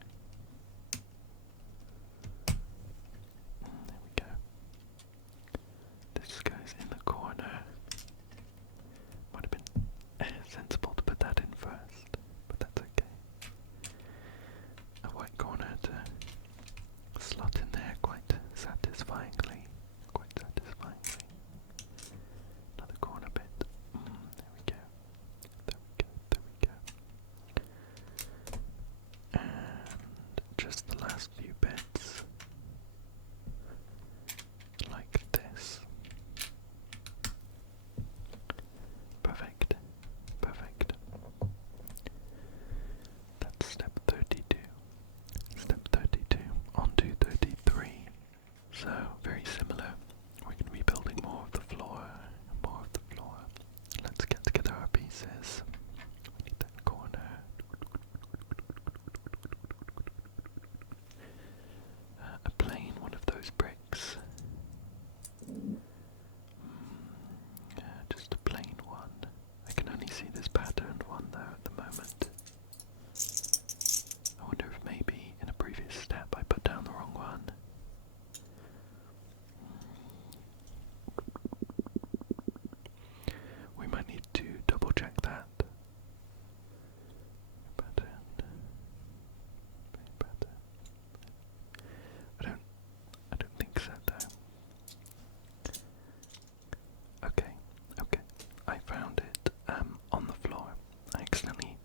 There we go. This goes in the corner. Might have been sensible to put that in first, but that's okay. A white corner to slot in there quite satisfyingly. Another corner bit. There we go. And just the last few bits. Like this. Perfect. That's step 32. Step 32 on to 33. So, very similar. We're going to be building more of the floor. Let's get together our pieces. We need that corner. A plain one of those bricks. Just a plain one. I can only see this patterned one though at the moment. I wonder if maybe in a previous step I put down the wrong one. We might need to double check that. Pattern. I don't think so though. Okay. I found it on the floor. I accidentally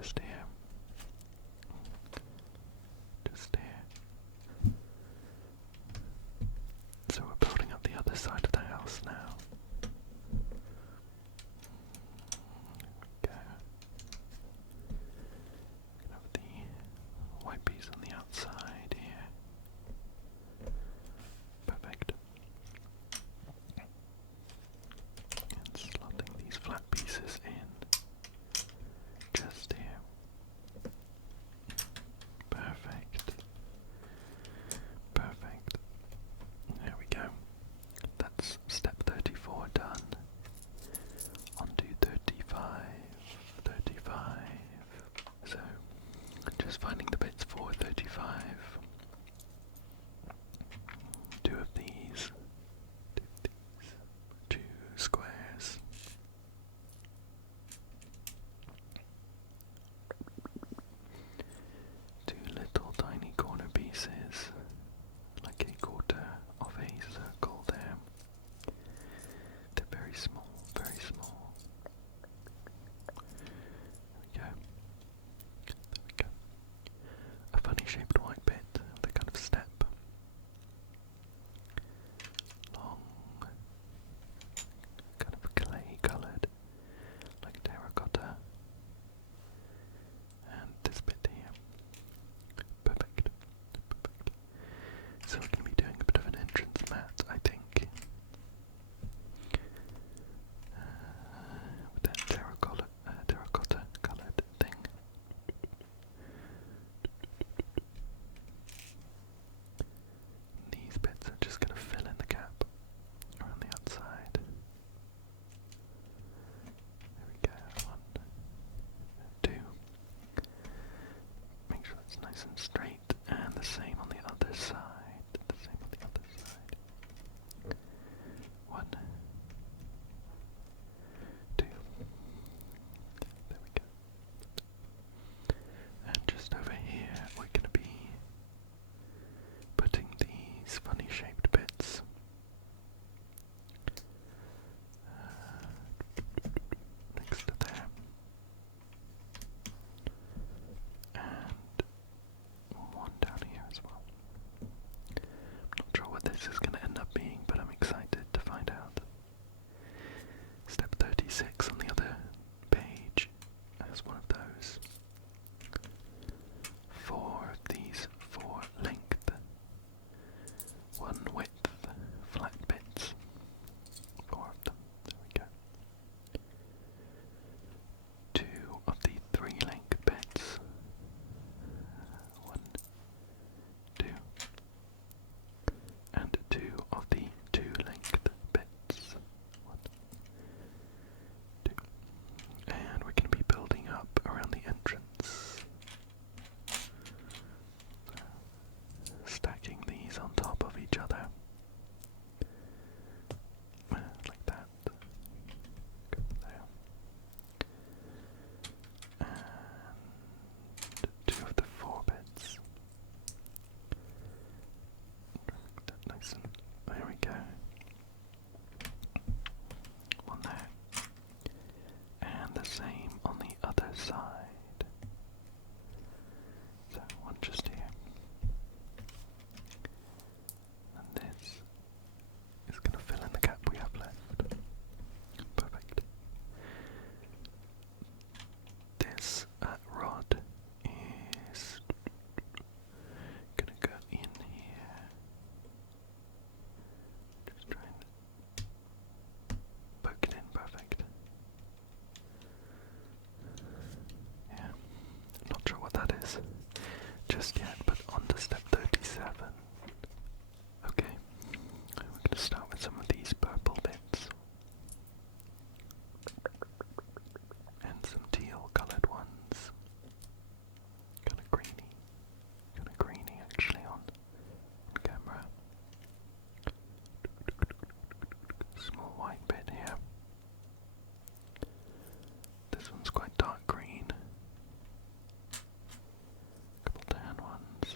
just here. Just here. So we're building up the other side of the house now. Okay. Have the white piece on the outside here. Perfect. And slotting these flat pieces in just here. Perfect. Perfect. There we go. That's step 34 done. On to 35. 35. So, just finding the bits for 35. Two of these. Two squares. Two little tiny corner pieces, like a quarter of a circle there. They're very small, very small. There we go. There we go. A funny shaped white bit, the kind of step. Long, kind of clay coloured, like terracotta. And this bit here. Perfect. Perfect. So we're going to be doing a bit of an entrance mat, I think. With that terracotta coloured thing. These bits are just going to fill in the gap around the outside. There we go. 1, 2. Make sure it's nice and straight, and the same on the other side. The same on the other side. 1, 2. There we go. And just over here, we're going to be putting these funny shaped bits. Next to there. And one down here as well. I'm not sure what this is going to end up being, but I'm excited to find out. Step 36 on the other page has one of those. 4 of these 4 length, 1 width flat bits. 4 of them. There we go. 2 of the 3 length bits. 1, 2, and 2 of the 2 length bits. 1, 2. And we're going to be building up around the entrance. Stacking these on top of each other. Like that. Go there. And 2 of the 4 bits. Make that nice and there we go. 1 there. And the same on the other side. So 1 just here. And this is going to fill in the gap we have left. Perfect. This rod is going to go in here. Just try and poke it in. Perfect. Yeah, not sure what that is just yet, but on to step 37. Okay, we're going to start with some of these purple bits. And some teal coloured ones. Kind of greeny actually on camera. Small white bit here. This one's quite dark green. Couple tan ones.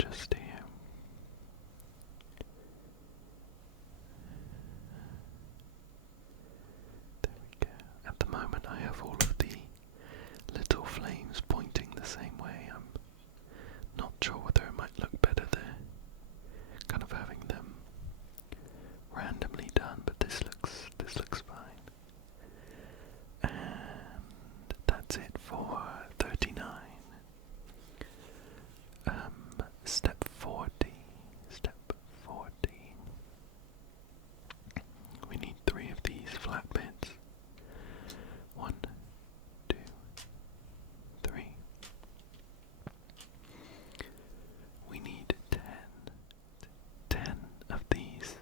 just here. There we go. At the moment I have all of the little flames pointing the same way. I'm not sure whether it might look better there, kind of having them randomly done, but this looks fine. And that's it for 39. Step 40. Step 40. We need 3 of these flat bits. 1, 2, 3. We need 10 of these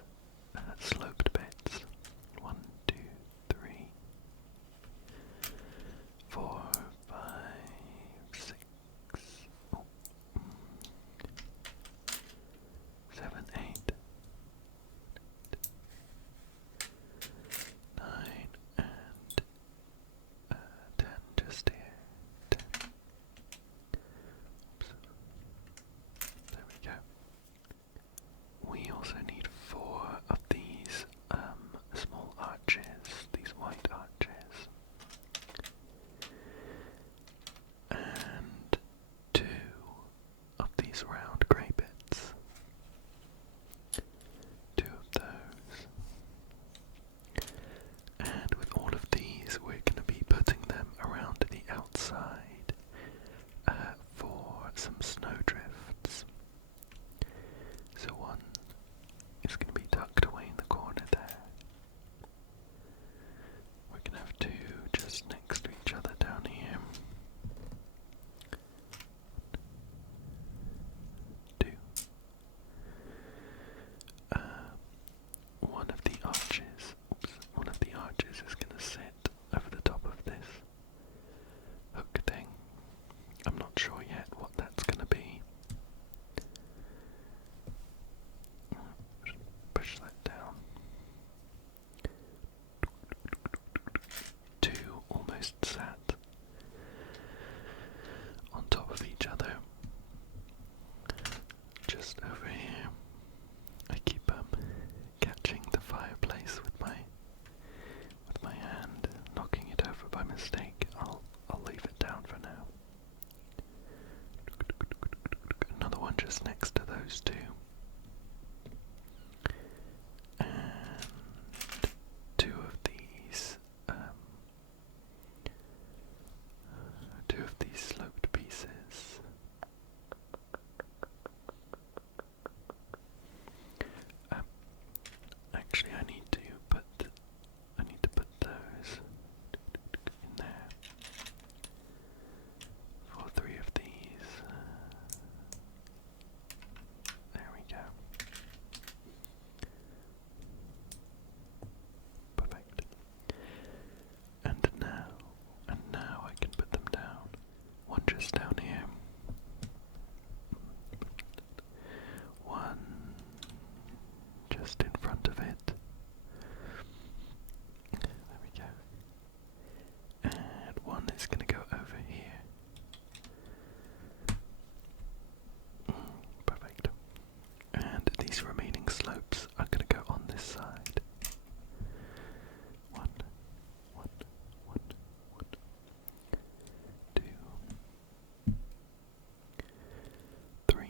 sloped bits. 1, 2, 3, 4, 5, 6, 7, 8, 9, and 10 just here. 10. Oops. There we go. We also need 4 of these small arches, these white arches, and 2 of these round grey bits. 2 of those. And with all of these, we're going to be putting them around the outside for some snowdrifts. So one is going to be tucked away in the corner there. We're going to have 2 just next to each other down here. 2. One of the arches, one of the arches is going to sit over the top of this hook thing. I'm not sure yet what that's going to be. Just push that down. 2 almost sat on top of each other. Just over here. I keep catching the fireplace with my hand, knocking it over by mistake. I'll leave it down for now. Another one just next to those 2. And 2 of these 2 of these sloped pieces. Actually, I need to put those in there for 3 of these. There we go. Perfect. And now I can put them down. One just down here. One just in front of it. There we go. And one is going to go over here. Perfect. And these remaining slopes are going to go on this side. 1, 1, 1, 1, 2, 3,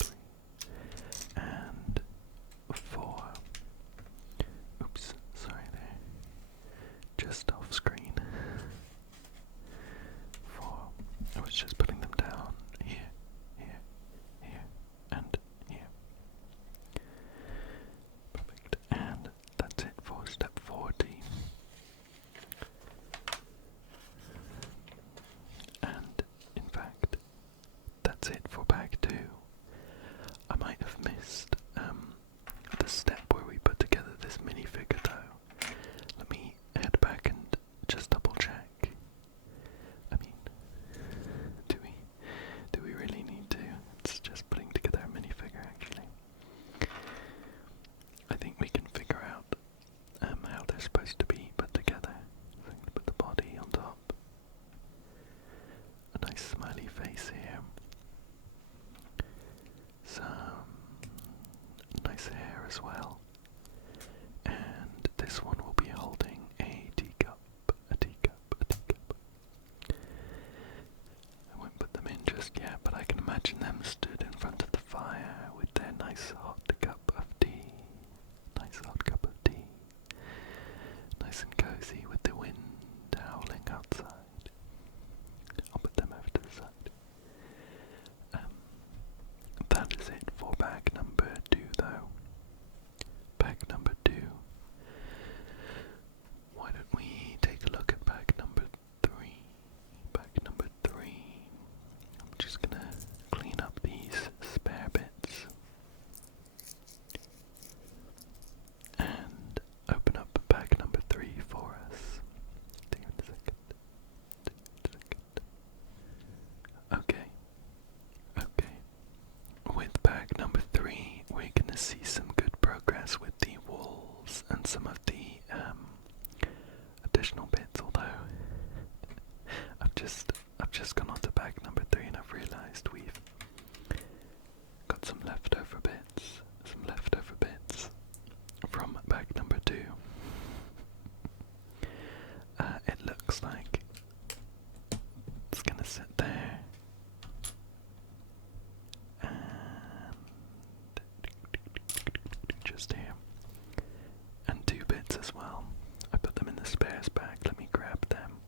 3, and 4. Oops, sorry there. Just off screen. 4. I was just putting them down here, here, here, and here. Perfect. And that's it for step 40. And in fact, that's it for bag 2. I might have missed the step where we put together this minifigure though. Let me head back and just double check. I mean, do we really need to? It's just putting together a minifigure actually. I think we can figure out how they're supposed to be put together. So I'm going to put the body on top. A nice smiley face here. nice hot cup of tea. Nice hot cup of tea. Nice and cozy with the wind howling outside. I'll put them over to the side. That is it for bag number 2 though. Bag number 2. Why don't we take a look at bag number 3? Bag number 3. I'm just gonna clean up these spare bits and open up bag number 3 for us. Hang on a second. Okay. With bag number 3, we're gonna see some good progress with the walls and some of the additional bits. Although I've just gone on to bag number 3 and I've realised we've got some leftover bits from bag number 2. It looks like it's gonna sit there. Just here. And 2 bits as well. I put them in the spares bag. Let me grab them.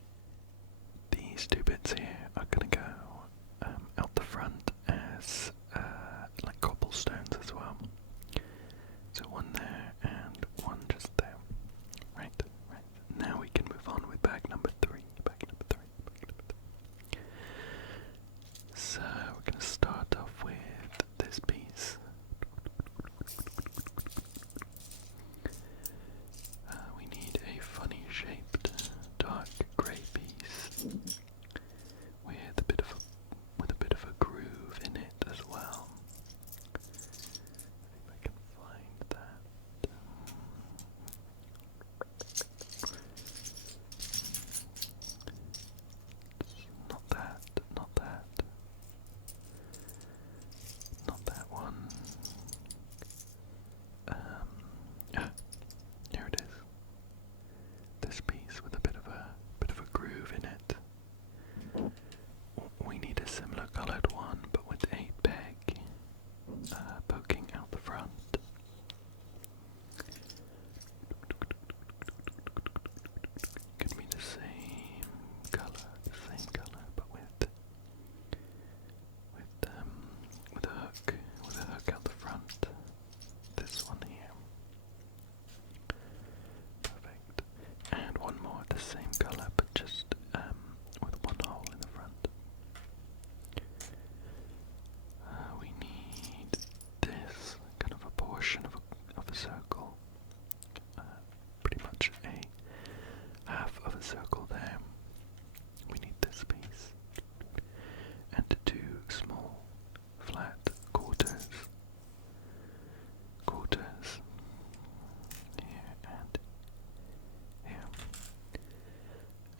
These 2 bits here are gonna go out the front as like cobblestones as well. So one there and one just there. Right. Now we can move on with bag number 3. So we're gonna start off with this piece. We need a funny shaped dark grey piece with a bit of a groove in it as well. See if I can find that. Not that one. Here it is. This piece with a bit of a groove in it. We need a similar coloured one, but with a peg poking out the front. Could be the same colour, but with a hook out the front. This one here. Perfect. And one more, the same colour, but just with one hole in the front. We need this kind of a portion of a circle. Pretty much a half of a circle there. We need this piece. And 2 small flat quarters. Here and here.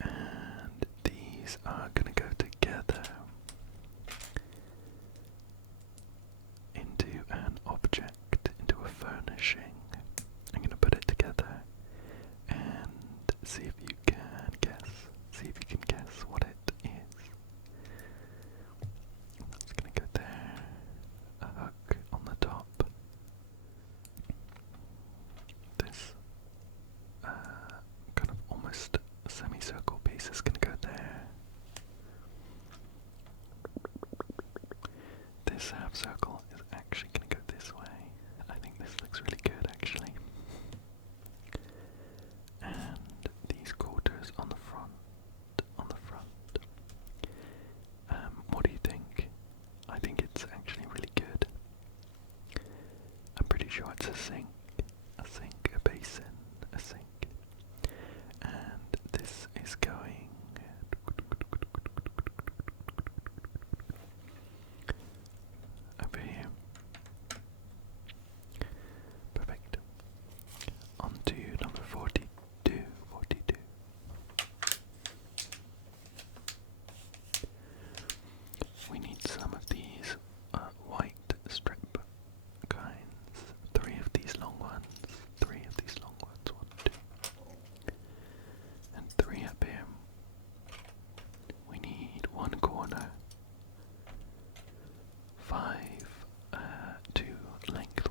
And these are going to go together into an object, into a furnishing. I'm going to put it together and see if you can guess what it is. That's going to go there. A hook on the top. This kind of almost semicircle piece is going to go there. This half circle is actually going to go this way. I think this looks really good actually. And these quarters on the front. What do you think? I think it's actually really good. I'm pretty sure it's a sink, a basin, a sink. And this is going over here. Perfect. On to number 42. We need some of these white strip kinds. 3 of these long ones. 1, 2. And 3 up here. We need 1 corner. 5 to length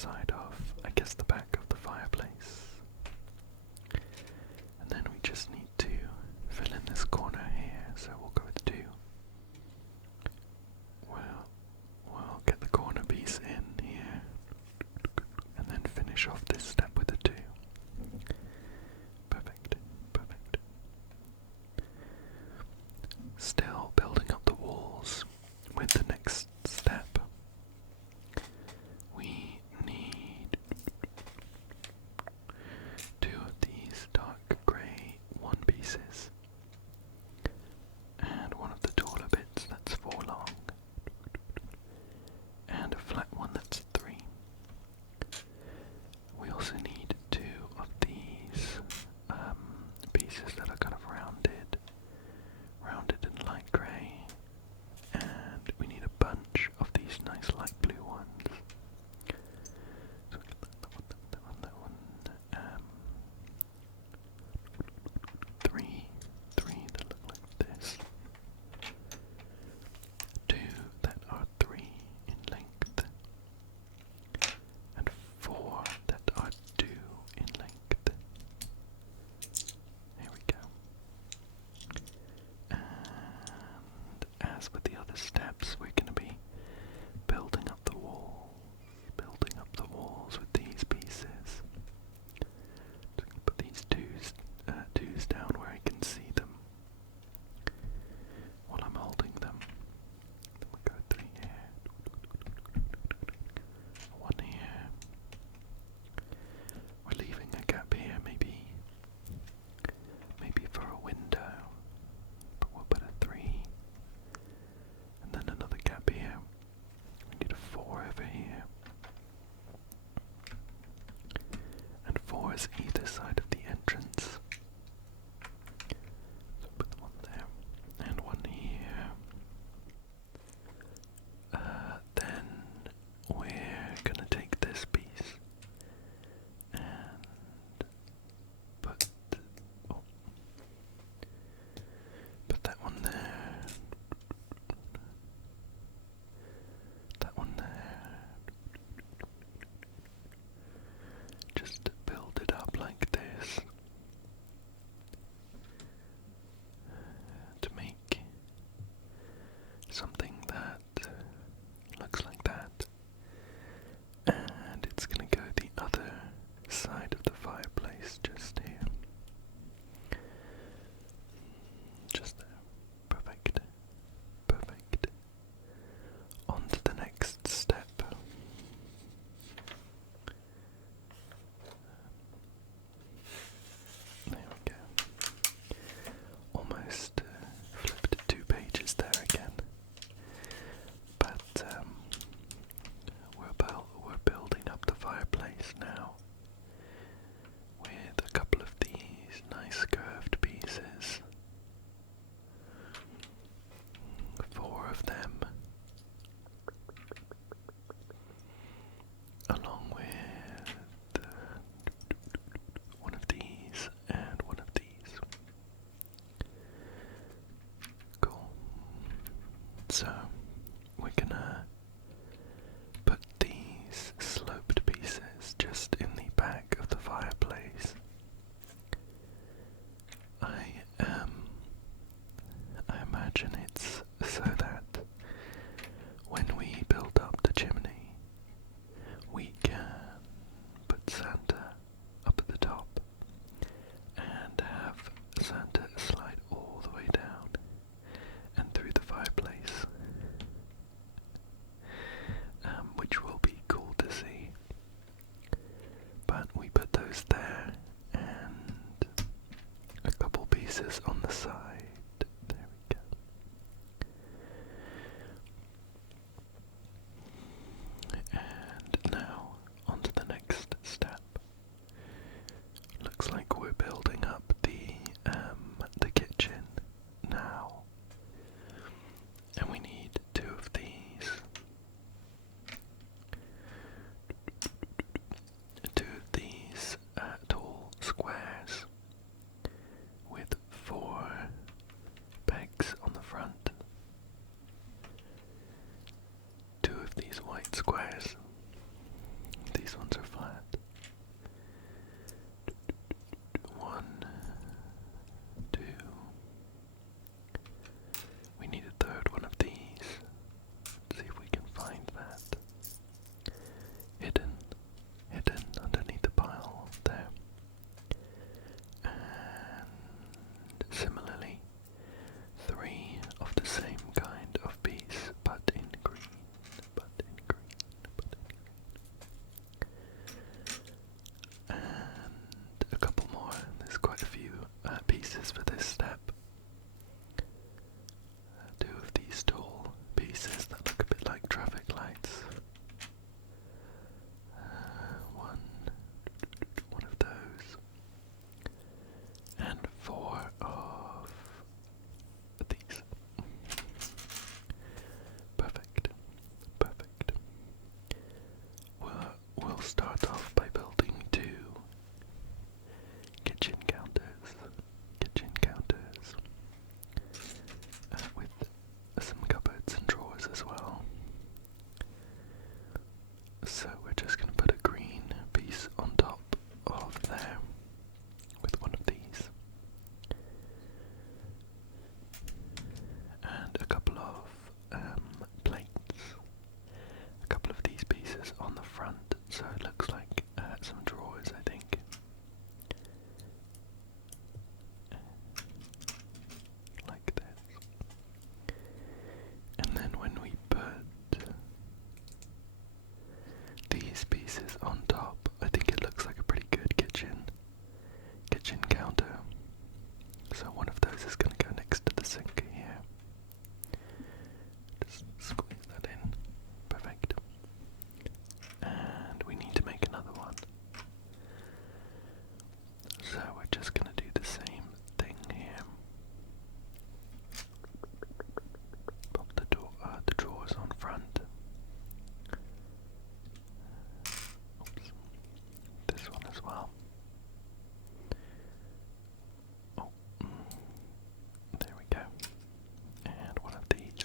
side of, I guess, the back of the fireplace. And then we just need to fill in this corner here, so we'll go with 2. We'll get the corner piece in here, and then finish off this step with a 2. Perfect, perfect. Still building up the walls with the next step. We need 2 of these dark grey 1 pieces, and 1 of the taller bits that's 4 long, and a flat one that's 3. We also need 2 of these pieces that are kind of rounded and light grey, and we need a bunch of these nice light blue ones. So that one, 3 that look like this, 2 that are 3 in length, and 4 that are 2 in length. There we go. And as with the other steps, we're going to be building up the walls with these pieces. So put these twos down where I can see them while I'm holding them. Then we go 3 here, 1 here. We're leaving a gap here, maybe for a window, but we'll put a 3, and then another gap here. We need a 4 over here, and 4 is either side of the entrance. So put 1 there, and 1 here. Then we're gonna take this piece and put that one there, that one there. Just build it up like this to make something that looks like that. And it's gonna go the other side of the fireplace, just here. Just there. Perfect. Perfect. On to the next step. There we go. Almost flipped 2 pages there again. But we're building up the fireplace now with a couple of these nice curved pieces. 4 of them, along with 1 of these and 1 of these. Cool. So we're gonna put these sloped pieces just in the back of the fireplace. I imagine it's so that when we build up the chimney, we can put Santa up at the top and have Santa slide all the way down and through the fireplace, which will be cool to see. But we put those there and a couple pieces on the side. There we go. And now on to the next step. Looks like we're building up the kitchen now, and we need 2 of these. 2 of these tall squares with 4 pegs on the front. 2 of these white squares. These so it looks like some drawers, I think. Like this. And then when we put these pieces on top, I think it looks like a pretty good kitchen counter. So one of those is going to go next to the sink here. Just squeeze that in. Perfect. And we need to make another one. So we're just going to do the same thing here. Pop the drawers on front. Oops. This one as well. Oh, there we go. And one of these.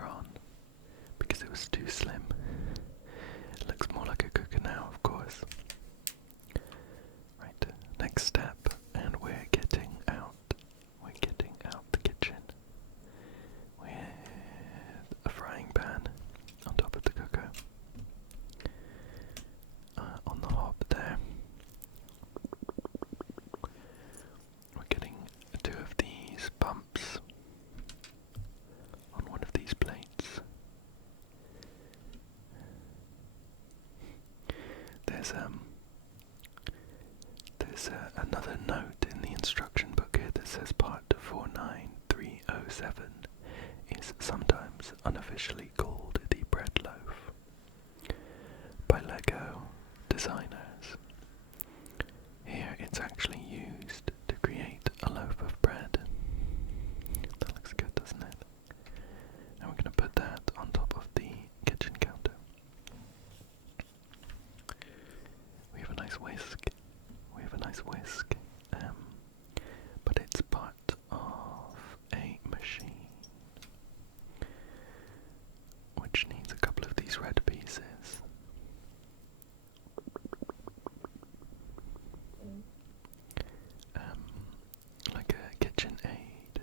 earlier on because it was too slim. It looks more like a cooker now, of course. Right, next step, and we're getting out the kitchen with a frying pan on top of the cooker. On the hob there, we're getting 2 of these bumps on one of these plates. There's another note in the instruction book here that says part 49307 is sometimes unofficially called the bread loaf by Lego designers. Here it's actually used to create a loaf of bread. That looks good, doesn't it? And we're going to put that on top of the kitchen counter. We have a nice whisk. But it's part of a machine which needs a couple of these red pieces. Like a KitchenAid,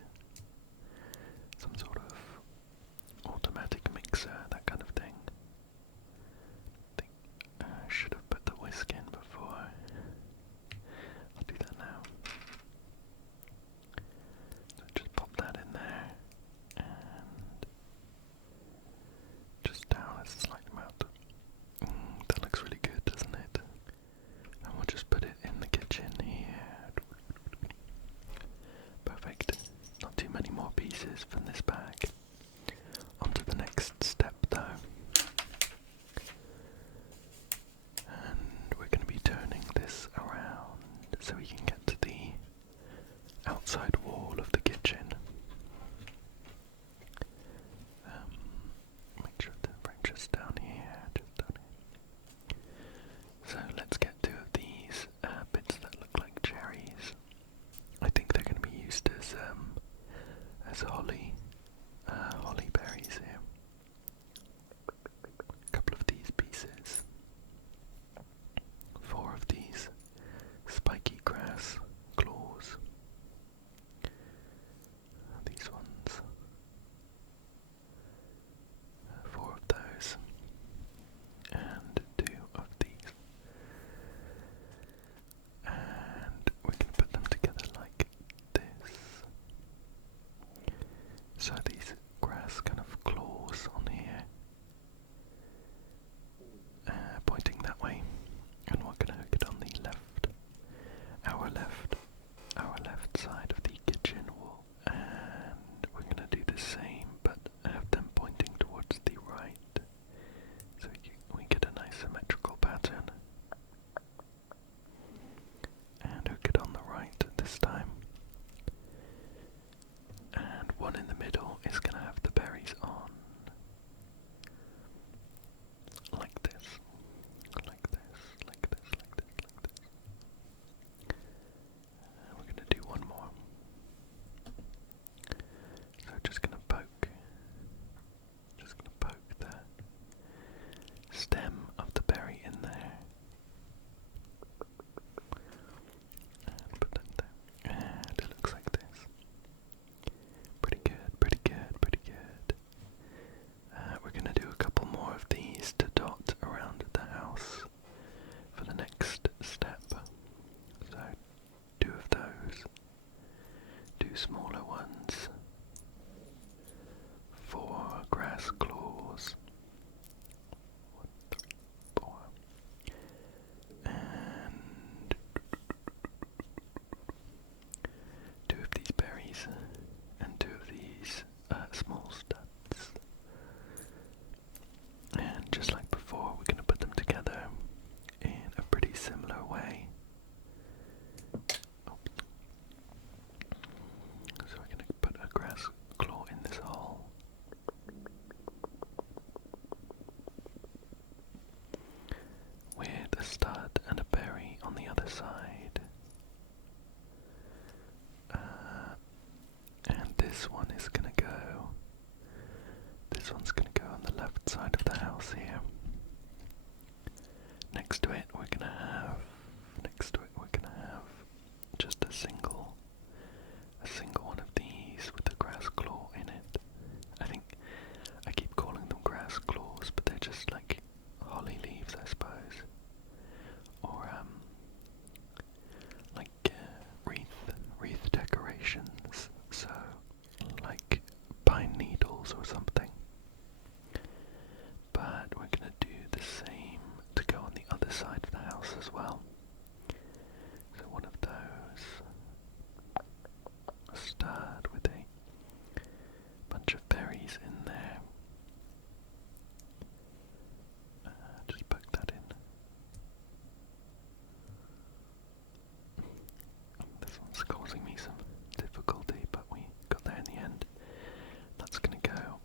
some sort of automatic mixer, that kind of thing. I think I should have put the whisk in before. I'll do that now. So just pop that in there and just down a slight amount. That looks really good, doesn't it? And we'll just put it in the kitchen here. Perfect. Not too many more pieces from this bag. On to the next step though. And we're going to be turning this around so we can get to the outside wall of the kitchen. Make sure to bring just down here, So let's get 2 of these bits that look like cherries. I think they're going to be used as holly berries here. A couple of these pieces. 4 of these spiky grass claws. These ones. 4 of those. And 2 of these. And we can put them together like this. So these grass kind of claws on here, pointing that way, and we're going to hook it on the left, our left side of the kitchen wall, and we're going to do the same, but have them pointing towards the right, so we get a nice symmetrical pattern, and hook it on the right this time. And one in the middle is going to have the berries on. Like this. And we're going to do one more. So just going to poke the stem of the berry in there. And put that there. And it looks like this. Pretty good. We're going to do a couple more of these to dot around the house for the next step. So 2 of those, 2 smaller ones, 4 grass claws, 1, 3, 4, and 2 of these berries, and 2 of these small studs. And just like before, we're going to put them together in a pretty similar way. Oops. So we're going to put a grass claw in this hole. With a stud and a berry on the other side. And this one is going to go house here. Next to it we're gonna have just a single one of these with a grass claw in it. I think I keep calling them grass claws, but they're just like holly leaves, I suppose. Or like wreath decorations, so like pine needles or something. But we're gonna do the same to go on the other side of the house as well. So one of those, stirred with a bunch of berries in there. Just poke that in. This one's causing me some difficulty, but we got there in the end. That's gonna go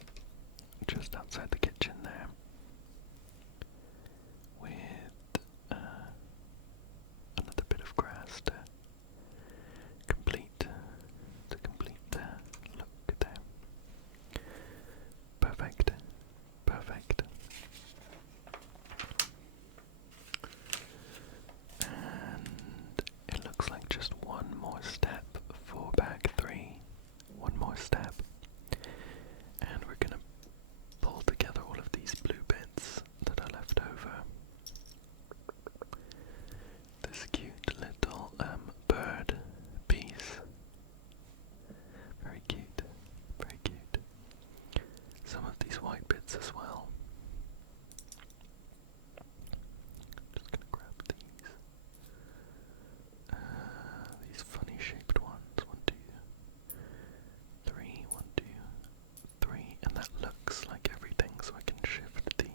just outside the kitchen there, with another bit of grass to complete the look there. Perfect. And it looks like just one more step for bag 3. One more step. And we're gonna pull together all of these blue bits that are left over. This cute little bird piece. Very cute. Some of these white bits as well. Just gonna grab these funny shaped ones. 1, 2, 3. 1, 2, 3, and that looks like everything, so I can shift these.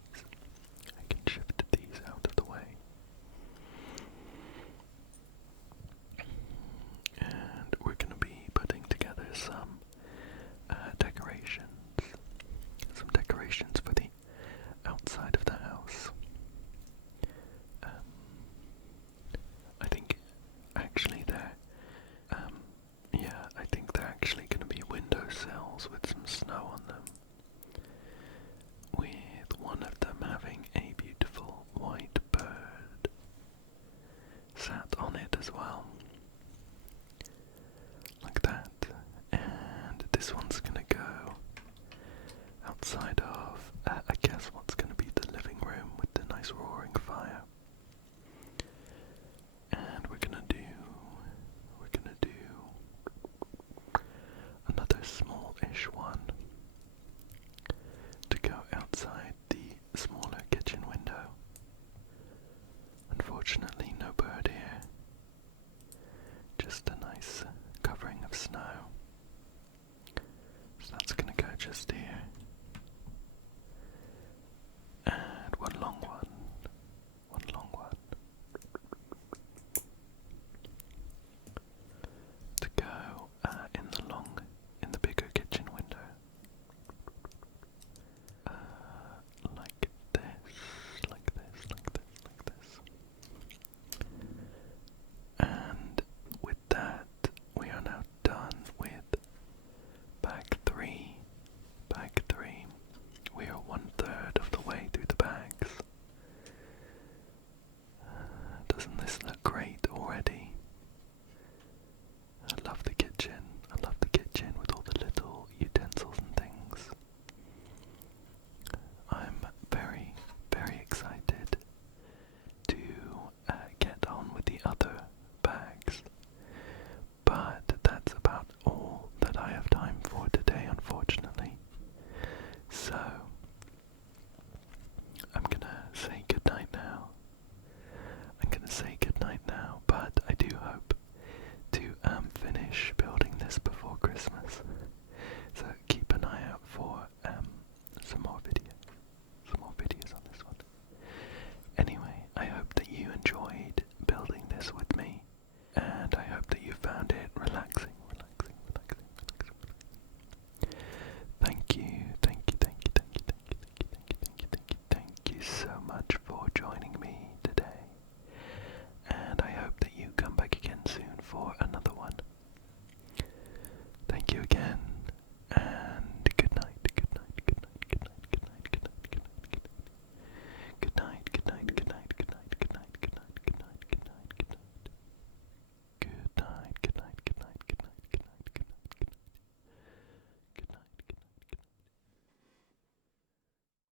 Out of the way. And we're going to be putting together some decorations. Some decorations for the outside of the house. I think actually they're actually going to be windowsills with some snow on them, with one of them having a beautiful white bird sat on it as well, like that. And this one's gonna go outside of, I guess what